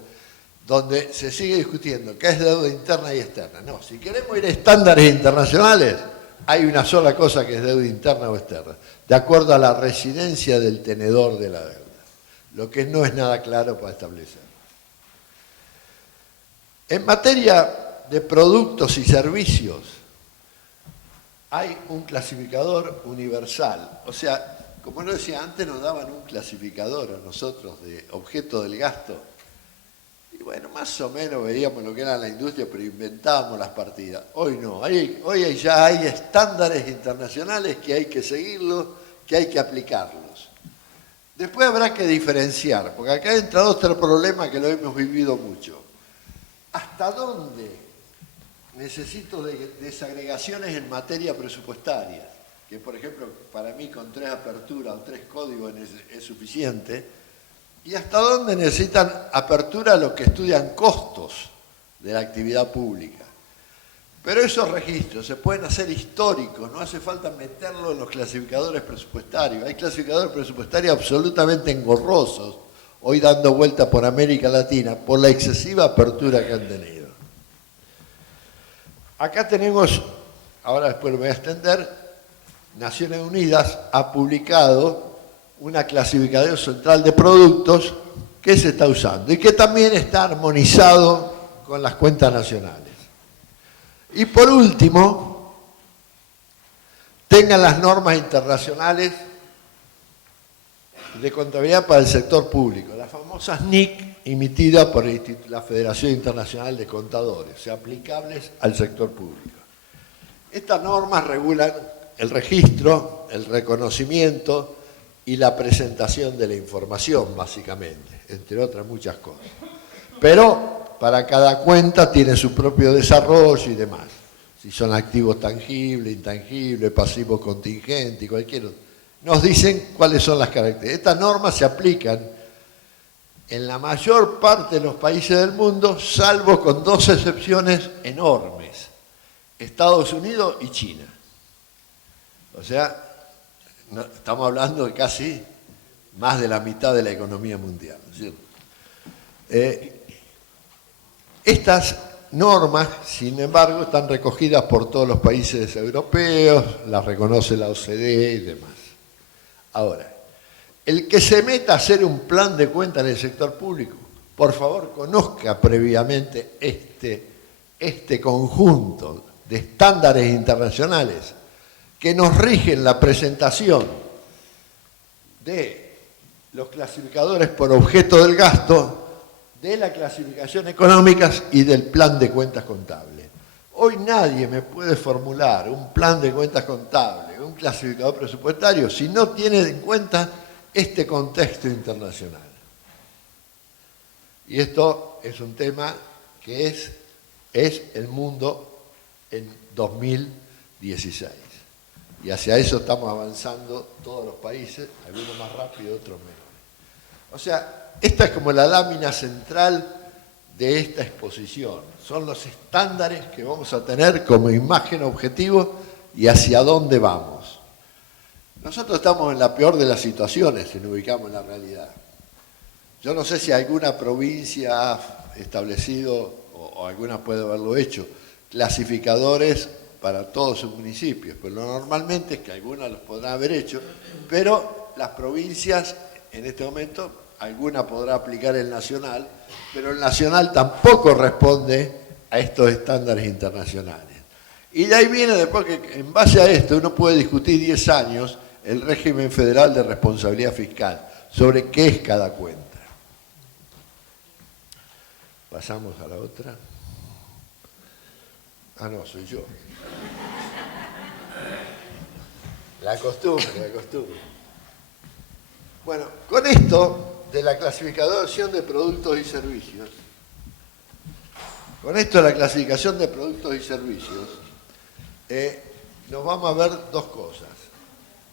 donde se sigue discutiendo qué es deuda interna y externa. No, si queremos ir a estándares internacionales, hay una sola cosa que es deuda interna o externa, de acuerdo a la residencia del tenedor de la deuda, lo que no es nada claro para establecer. En materia de productos y servicios, hay un clasificador universal. O sea, como lo decía antes, nos daban un clasificador a nosotros de objeto del gasto. Y bueno, más o menos veíamos lo que era la industria, pero inventábamos las partidas. Hoy no, hoy ya hay estándares internacionales que hay que seguirlos, que hay que aplicarlos. Después habrá que diferenciar, porque acá entra otro problema que lo hemos vivido mucho. ¿hasta dónde necesito de desagregaciones en materia presupuestaria? Que, por ejemplo, para mí con 3 aperturas o 3 códigos es suficiente. ¿Y hasta dónde necesitan apertura los que estudian costos de la actividad pública? Pero esos registros se pueden hacer históricos, no hace falta meterlo en los clasificadores presupuestarios. Hay clasificadores presupuestarios absolutamente engorrosos, hoy dando vuelta por América Latina, por la excesiva apertura que han tenido. Acá tenemos, ahora después lo voy a extender, Naciones Unidas ha publicado una clasificación central de productos que se está usando y que también está armonizado con las cuentas nacionales. Y por último, tengan las normas internacionales de contabilidad para el sector público, las famosas NIC emitidas por la Federación Internacional de Contadores, o sea, aplicables al sector público. Estas normas regulan el registro, el reconocimiento y la presentación de la información, básicamente, entre otras muchas cosas. Pero para cada cuenta tiene su propio desarrollo y demás. Si son activos tangibles, intangibles, pasivos contingentes, cualquier otro. Nos dicen cuáles son las características. Estas normas se aplican en la mayor parte de los países del mundo, salvo con 2 excepciones enormes: Estados Unidos y China. O sea, estamos hablando de casi más de la mitad de la economía mundial, ¿no es cierto? Estas normas, sin embargo, están recogidas por todos los países europeos, las reconoce la OCDE y demás. Ahora, el que se meta a hacer un plan de cuentas en el sector público, por favor, conozca previamente este conjunto de estándares internacionales que nos rigen la presentación de los clasificadores por objeto del gasto, de la clasificación económica y del plan de cuentas contables. Hoy nadie me puede formular un plan de cuentas contables, un clasificador presupuestario, si no tiene en cuenta este contexto internacional. Y esto es un tema que es el mundo en 2016. Y hacia eso estamos avanzando todos los países, algunos más rápido, otros menos. O sea, esta es como la lámina central de esta exposición. Son los estándares que vamos a tener como imagen objetivo y hacia dónde vamos. Nosotros estamos en la peor de las situaciones si nos ubicamos en la realidad. Yo no sé si alguna provincia ha establecido, o alguna puede haberlo hecho, clasificadores para todos sus municipios, pero lo normalmente es que algunas los podrán haber hecho, pero las provincias en este momento, alguna podrá aplicar el nacional, pero el nacional tampoco responde a estos estándares internacionales. Y de ahí viene después que en base a esto uno puede discutir 10 años el régimen federal de responsabilidad fiscal, sobre qué es cada cuenta. Pasamos a la otra. Ah, no, soy yo. La costumbre. Bueno, con esto de la clasificación de productos y servicios, nos vamos a ver 2 cosas.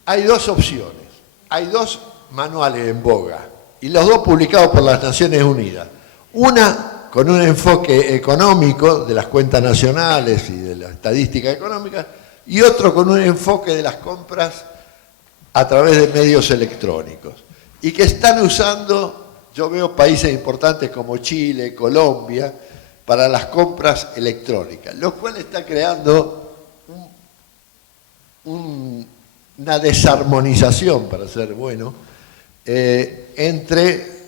Hay 2 opciones, hay 2 manuales en boga, y los 2 publicados por las Naciones Unidas. Una con un enfoque económico de las cuentas nacionales y de la estadística económica, y otro con un enfoque de las compras a través de medios electrónicos. Y que están usando, yo veo países importantes como Chile, Colombia, para las compras electrónicas, lo cual está creando una desarmonización, para ser bueno, entre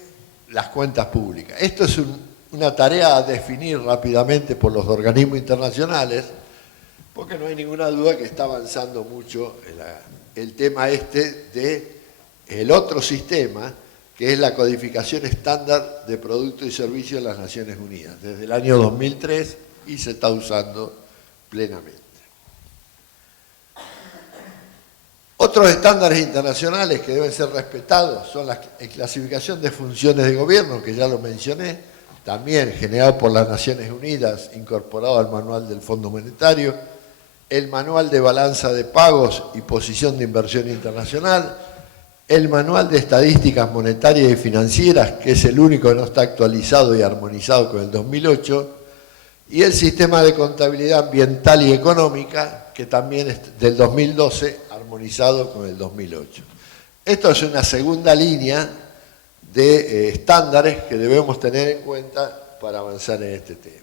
las cuentas públicas. Esto es una tarea a definir rápidamente por los organismos internacionales, porque no hay ninguna duda que está avanzando mucho el tema del otro sistema, que es la codificación estándar de productos y servicios de las Naciones Unidas, desde el año 2003, y se está usando plenamente. Otros estándares internacionales que deben ser respetados son la clasificación de funciones de gobierno, que ya lo mencioné, también generado por las Naciones Unidas, incorporado al manual del Fondo Monetario, el manual de balanza de pagos y posición de inversión internacional, el manual de estadísticas monetarias y financieras, que es el único que no está actualizado y armonizado con el 2008, y el sistema de contabilidad ambiental y económica, que también es del 2012, armonizado con el 2008. Esto es una segunda línea de estándares que debemos tener en cuenta para avanzar en este tema.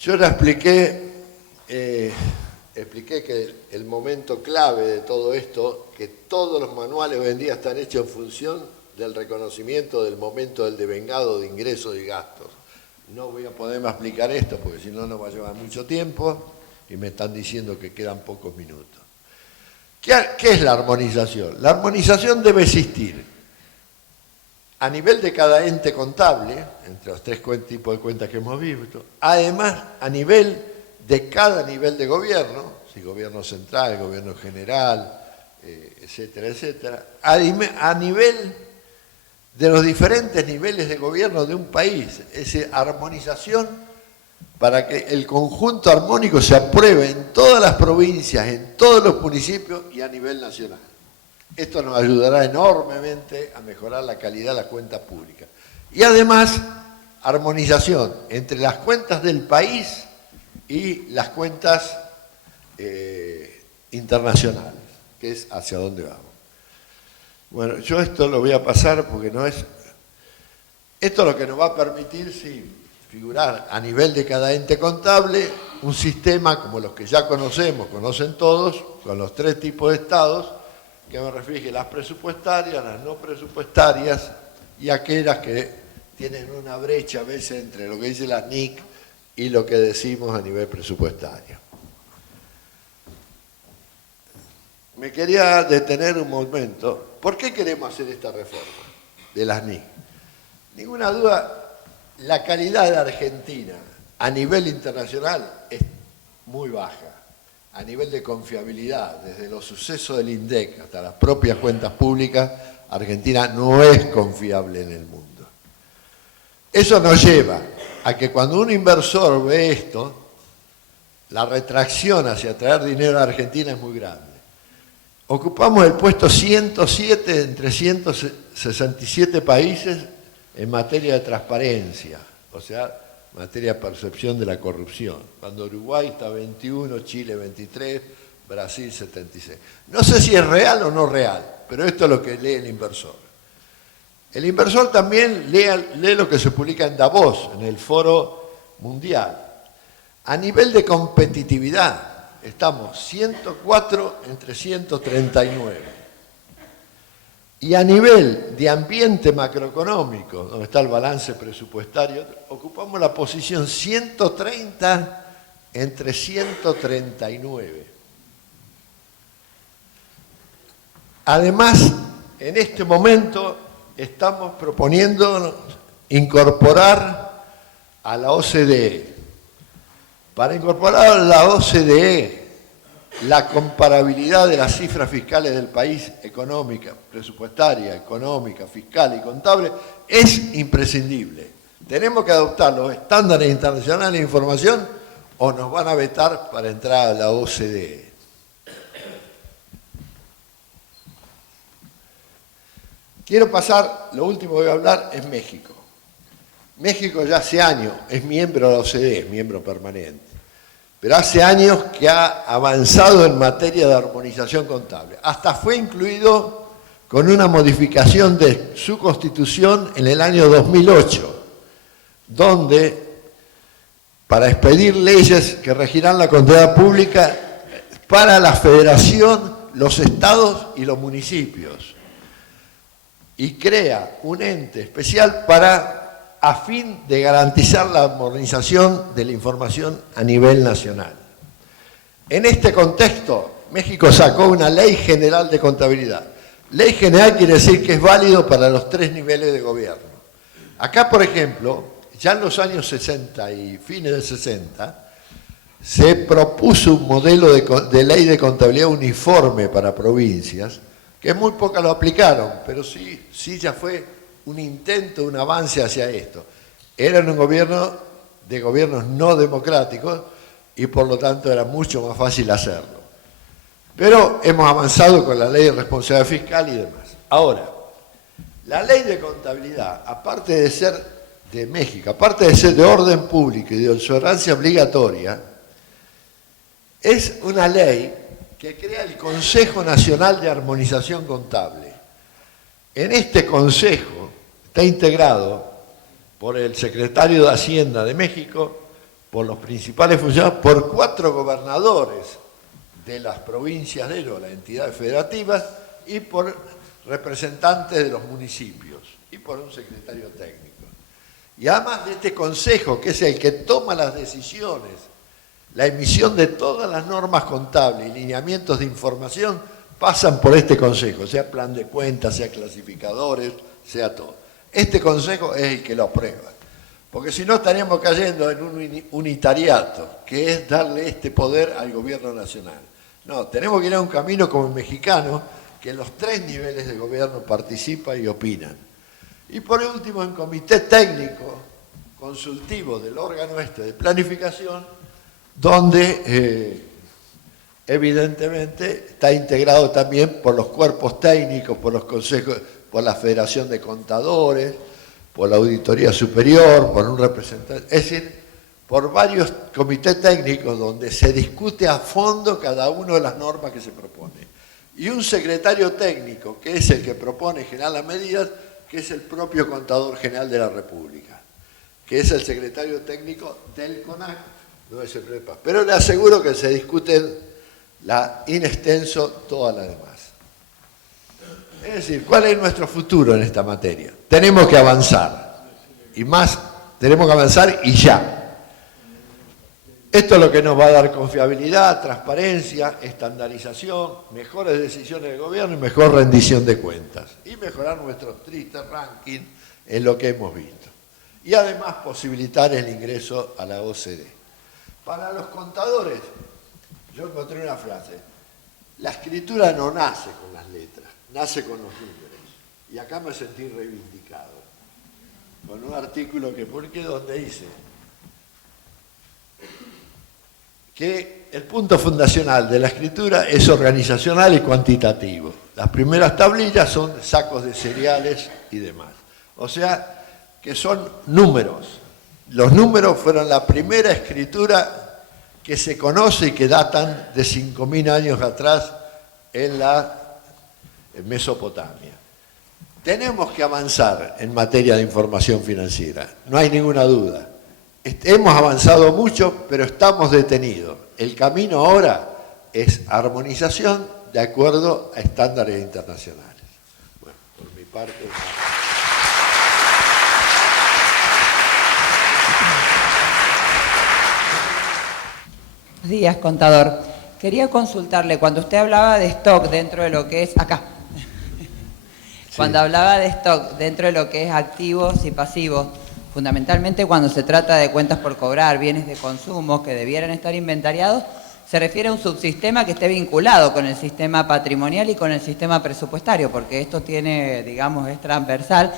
Yo ya expliqué que el momento clave de todo esto, que todos los manuales hoy en día están hechos en función del reconocimiento del momento del devengado de ingresos y gastos. No voy a poder más explicar esto porque si no nos va a llevar mucho tiempo y me están diciendo que quedan pocos minutos. ¿Qué es la armonización? La armonización debe existir a nivel de cada ente contable, entre los tres tipos de cuentas que hemos visto, además a nivel de cada nivel de gobierno, si gobierno central, gobierno general, etcétera, etcétera, a nivel de los diferentes niveles de gobierno de un país, esa armonización para que el conjunto armónico se apruebe en todas las provincias, en todos los municipios y a nivel nacional. Esto nos ayudará enormemente a mejorar la calidad de la cuenta pública. Y además, armonización entre las cuentas del país y las cuentas internacionales, que es hacia dónde vamos. Bueno, yo esto lo voy a pasar porque no es... Esto es lo que nos va a permitir, sí, figurar a nivel de cada ente contable un sistema como los que ya conocen todos, con los tres tipos de estados, que me refiero a las presupuestarias, las no presupuestarias y aquellas que tienen una brecha a veces entre lo que dice la NIC y lo que decimos a nivel presupuestario. Me quería detener un momento. ¿Por qué queremos hacer esta reforma de las NIC? Ninguna duda, la calidad de Argentina a nivel internacional es muy baja. A nivel de confiabilidad, desde los sucesos del INDEC hasta las propias cuentas públicas, Argentina no es confiable en el mundo. Eso nos lleva a que cuando un inversor ve esto, la retracción hacia traer dinero a Argentina es muy grande. Ocupamos el puesto 107 entre 167 países en materia de transparencia, o sea, materia de percepción de la corrupción, cuando Uruguay está 21, Chile 23, Brasil 76. No sé si es real o no real, pero esto es lo que lee el inversor. El inversor también lee lo que se publica en Davos, en el Foro Mundial. A nivel de competitividad, estamos 104 entre 139. Y a nivel de ambiente macroeconómico, donde está el balance presupuestario, ocupamos la posición 130 entre 139. Además, en este momento estamos proponiendo incorporar a la OCDE. Para incorporar a la OCDE, la comparabilidad de las cifras fiscales del país, económica, presupuestaria, económica, fiscal y contable, es imprescindible. Tenemos que adoptar los estándares internacionales de información o nos van a vetar para entrar a la OCDE. Quiero pasar, lo último que voy a hablar es México. México ya hace años es miembro de la OCDE, es miembro permanente. Pero hace años que ha avanzado en materia de armonización contable. Hasta fue incluido con una modificación de su constitución en el año 2008, donde, para expedir leyes que regirán la contabilidad pública para la federación, los estados y los municipios. Y crea un ente especial a fin de garantizar la armonización de la información a nivel nacional. En este contexto, México sacó una ley general de contabilidad. Ley general quiere decir que es válido para los tres niveles de gobierno. Acá, por ejemplo, ya en los años 60 y fines de 60, se propuso un modelo de ley de contabilidad uniforme para provincias, que muy pocas lo aplicaron, pero sí ya fue un intento, un avance hacia esto. Era un gobierno de gobiernos no democráticos y por lo tanto era mucho más fácil hacerlo. Pero hemos avanzado con la ley de responsabilidad fiscal y demás. Ahora, la ley de contabilidad, aparte de ser de México, aparte de ser de orden público y de observancia obligatoria, es una ley que crea el Consejo Nacional de Armonización Contable. En este consejo está integrado por el secretario de Hacienda de México, por los principales funcionarios, por 4 gobernadores de las provincias de las entidades federativas y por representantes de los municipios y por un secretario técnico. Y además de este consejo, que es el que toma las decisiones, la emisión de todas las normas contables y lineamientos de información pasan por este consejo, sea plan de cuentas, sea clasificadores, sea todo. Este consejo es el que lo aprueba, porque si no estaríamos cayendo en un unitariato, que es darle este poder al gobierno nacional. No, tenemos que ir a un camino como el mexicano, que en los 3 niveles de gobierno participan y opinan. Y por último, en comité técnico consultivo del órgano de planificación, donde evidentemente está integrado también por los cuerpos técnicos, por los consejos, por la Federación de Contadores, por la Auditoría Superior, por un representante, es decir, por varios comités técnicos donde se discute a fondo cada una de las normas que se propone. Y un secretario técnico, que es el que propone generar las medidas, que es el propio Contador General de la República, que es el secretario técnico del CONAC, no es el PREPA. Pero le aseguro que se discuten in extenso todas las demás. Es decir, ¿cuál es nuestro futuro en esta materia? Tenemos que avanzar, y más, tenemos que avanzar y ya. Esto es lo que nos va a dar confiabilidad, transparencia, estandarización, mejores decisiones del gobierno y mejor rendición de cuentas. Y mejorar nuestro triste ranking en lo que hemos visto. Y además posibilitar el ingreso a la OCDE. Para los contadores, yo encontré una frase: la escritura no nace con las letras, nace con los números. Y acá me sentí reivindicado. Con un artículo que publiqué donde dice que el punto fundacional de la escritura es organizacional y cuantitativo. Las primeras tablillas son sacos de cereales y demás. O sea, que son números. Los números fueron la primera escritura que se conoce y que datan de 5.000 años atrás en Mesopotamia. Tenemos que avanzar en materia de información financiera, no hay ninguna duda. Hemos avanzado mucho, pero estamos detenidos. El camino ahora es armonización de acuerdo a estándares internacionales. Bueno, por mi parte... Buenos días, contador. Quería consultarle, cuando usted hablaba de stock dentro de lo que es... Acá. Cuando hablaba de stock dentro de lo que es activos y pasivos, fundamentalmente cuando se trata de cuentas por cobrar, bienes de consumo que debieran estar inventariados, se refiere a un subsistema que esté vinculado con el sistema patrimonial y con el sistema presupuestario, porque esto tiene, digamos, es transversal,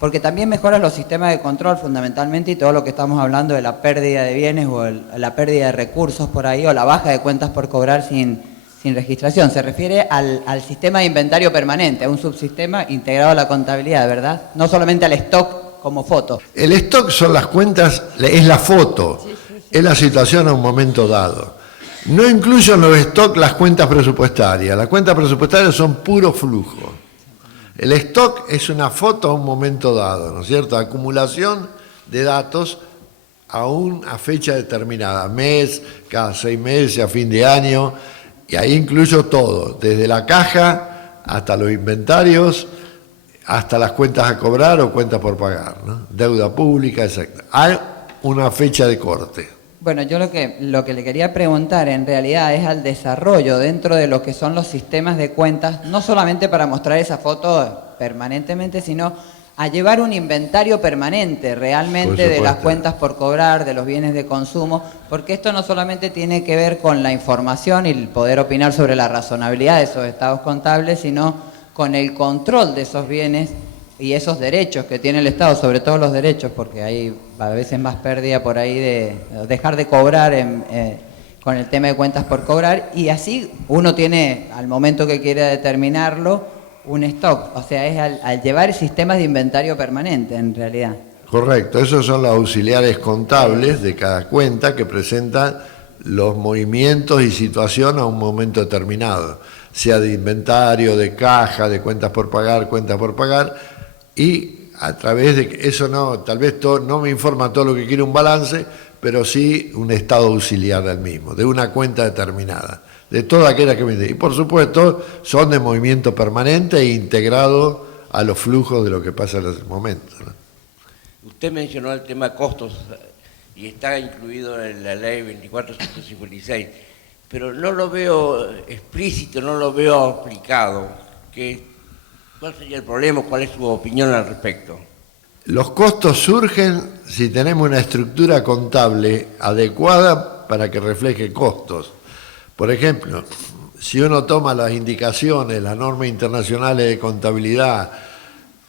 porque también mejora los sistemas de control fundamentalmente y todo lo que estamos hablando de la pérdida de bienes o la pérdida de recursos por ahí o la baja de cuentas por cobrar sin registración. Se refiere al sistema de inventario permanente, a un subsistema integrado a la contabilidad, ¿verdad? No solamente al stock como foto. El stock son las cuentas, es la foto, es la situación a un momento dado. No incluyo en los stock las cuentas presupuestarias. Las cuentas presupuestarias son puro flujo. El stock es una foto a un momento dado, ¿no es cierto? Acumulación de datos a fecha determinada, mes, cada 6 meses, a fin de año, y ahí incluyo todo, desde la caja hasta los inventarios, hasta las cuentas a cobrar o cuentas por pagar, ¿no? Deuda pública, exacto. Hay una fecha de corte. Bueno, yo lo que le quería preguntar en realidad es al desarrollo dentro de lo que son los sistemas de cuentas, no solamente para mostrar esa foto permanentemente, sino a llevar un inventario permanente realmente de las cuentas por cobrar, de los bienes de consumo, porque esto no solamente tiene que ver con la información y el poder opinar sobre la razonabilidad de esos estados contables, sino con el control de esos bienes y esos derechos que tiene el Estado, sobre todo los derechos, porque hay a veces más pérdida por ahí de dejar de cobrar con el tema de cuentas por cobrar, y así uno tiene, al momento que quiere determinarlo, un stock. O sea, es al llevar sistemas de inventario permanente, en realidad. Correcto, esos son los auxiliares contables de cada cuenta que presentan los movimientos y situación a un momento determinado, sea de inventario, de caja, de cuentas por pagar, y a través de eso tal vez no me informa todo lo que quiere un balance, pero sí un estado auxiliar del mismo, de una cuenta determinada, de toda aquella que me dé. Y por supuesto son de movimiento permanente e integrado a los flujos de lo que pasa en ese momento, ¿no? Usted mencionó el tema costos y está incluido en la ley 24.156, pero no lo veo explícito, no lo veo aplicado. ¿Cuál sería el problema? ¿Cuál es su opinión al respecto? Los costos surgen si tenemos una estructura contable adecuada para que refleje costos. Por ejemplo, si uno toma las indicaciones, las normas internacionales de contabilidad,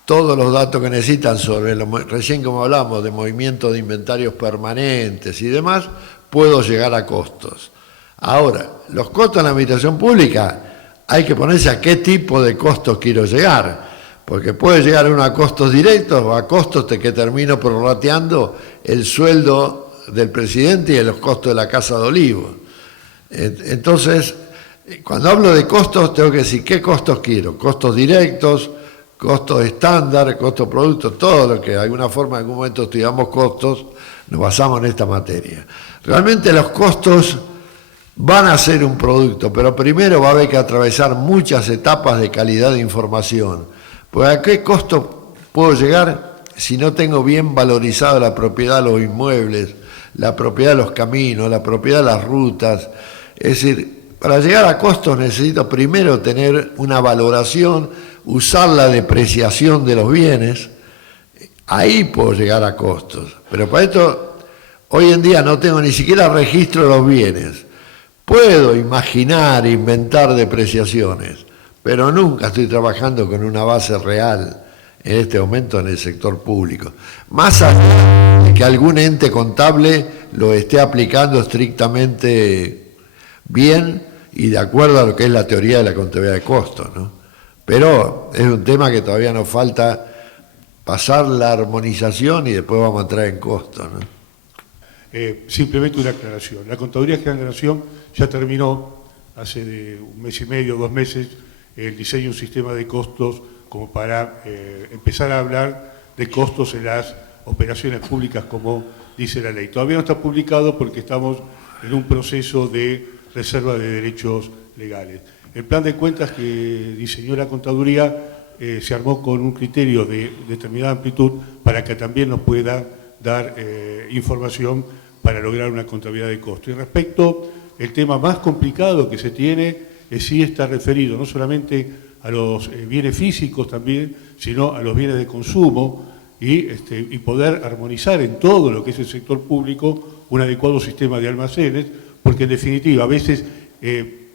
todos los datos que necesitan sobre, recién como hablamos, de movimiento de inventarios permanentes y demás, puedo llegar a costos. Ahora, los costos en la administración pública, hay que ponerse a qué tipo de costos quiero llegar, porque puede llegar uno a costos directos o a costos que termino prorrateando el sueldo del presidente y los costos de la Casa de Olivos. Entonces, cuando hablo de costos, tengo que decir qué costos quiero, costos directos, costos estándar, costos productos, todo lo que de alguna forma en algún momento estudiamos costos, nos basamos en esta materia. Realmente los costos van a ser un producto, pero primero va a haber que atravesar muchas etapas de calidad de información. Pues ¿a qué costo puedo llegar si no tengo bien valorizada la propiedad de los inmuebles, la propiedad de los caminos, la propiedad de las rutas? Es decir, para llegar a costos necesito primero tener una valoración, usar la depreciación de los bienes, ahí puedo llegar a costos. Pero para esto, hoy en día no tengo ni siquiera registro de los bienes. Puedo imaginar, inventar depreciaciones, pero nunca estoy trabajando con una base real en este momento en el sector público. Más allá de que algún ente contable lo esté aplicando estrictamente bien y de acuerdo a lo que es la teoría de la contabilidad de costos, ¿no? Pero es un tema que todavía nos falta pasar la armonización y después vamos a entrar en costos, ¿no? Simplemente una aclaración. La Contaduría General de la Nación ya terminó hace de un mes y medio, 2 meses, el diseño de un sistema de costos como para empezar a hablar de costos en las operaciones públicas, como dice la ley. Todavía no está publicado porque estamos en un proceso de reserva de derechos legales. El plan de cuentas que diseñó la Contaduría se armó con un criterio de determinada amplitud para que también nos pueda dar información para lograr una contabilidad de costos. Y respecto, el tema más complicado que se tiene sí está referido no solamente a los bienes físicos también, sino a los bienes de consumo y poder armonizar en todo lo que es el sector público un adecuado sistema de almacenes, porque en definitiva a veces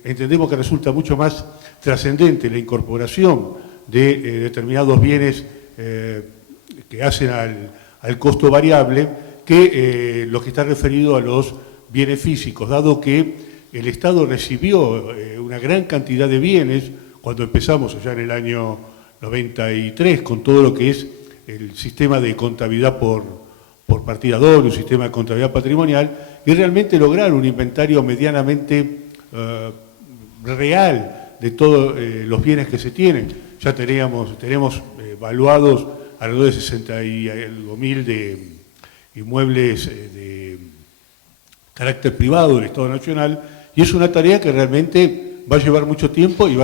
entendemos que resulta mucho más trascendente la incorporación de determinados bienes que hacen al costo variable que lo que está referido a los bienes físicos, dado que el Estado recibió una gran cantidad de bienes cuando empezamos allá en el año 93 con todo lo que es el sistema de contabilidad por partida doble, un sistema de contabilidad patrimonial, y realmente lograr un inventario medianamente real de todos los bienes que se tienen. Ya tenemos evaluados alrededor de 60.000 de inmuebles de carácter privado del Estado Nacional, y es una tarea que realmente va a llevar mucho tiempo y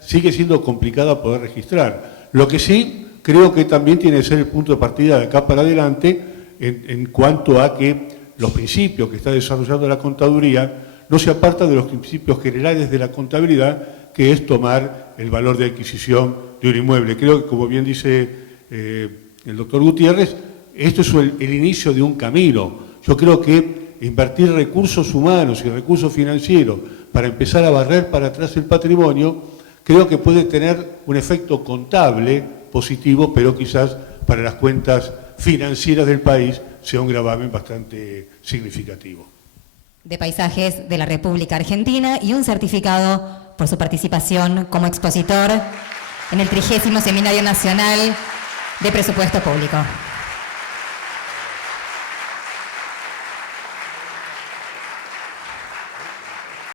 sigue siendo complicada poder registrar. Lo que sí creo que también tiene que ser el punto de partida de acá para adelante en cuanto a que los principios que está desarrollando la contaduría no se apartan de los principios generales de la contabilidad, que es tomar el valor de adquisición de un inmueble. Creo que, como bien dice el doctor Gutiérrez, esto es el inicio de un camino. Yo creo que invertir recursos humanos y recursos financieros para empezar a barrer para atrás el patrimonio, creo que puede tener un efecto contable positivo, pero quizás para las cuentas financieras del país sea un gravamen bastante significativo. De Paisajes de la República Argentina y un certificado por su participación como expositor en el 30º Seminario Nacional de Presupuesto Público.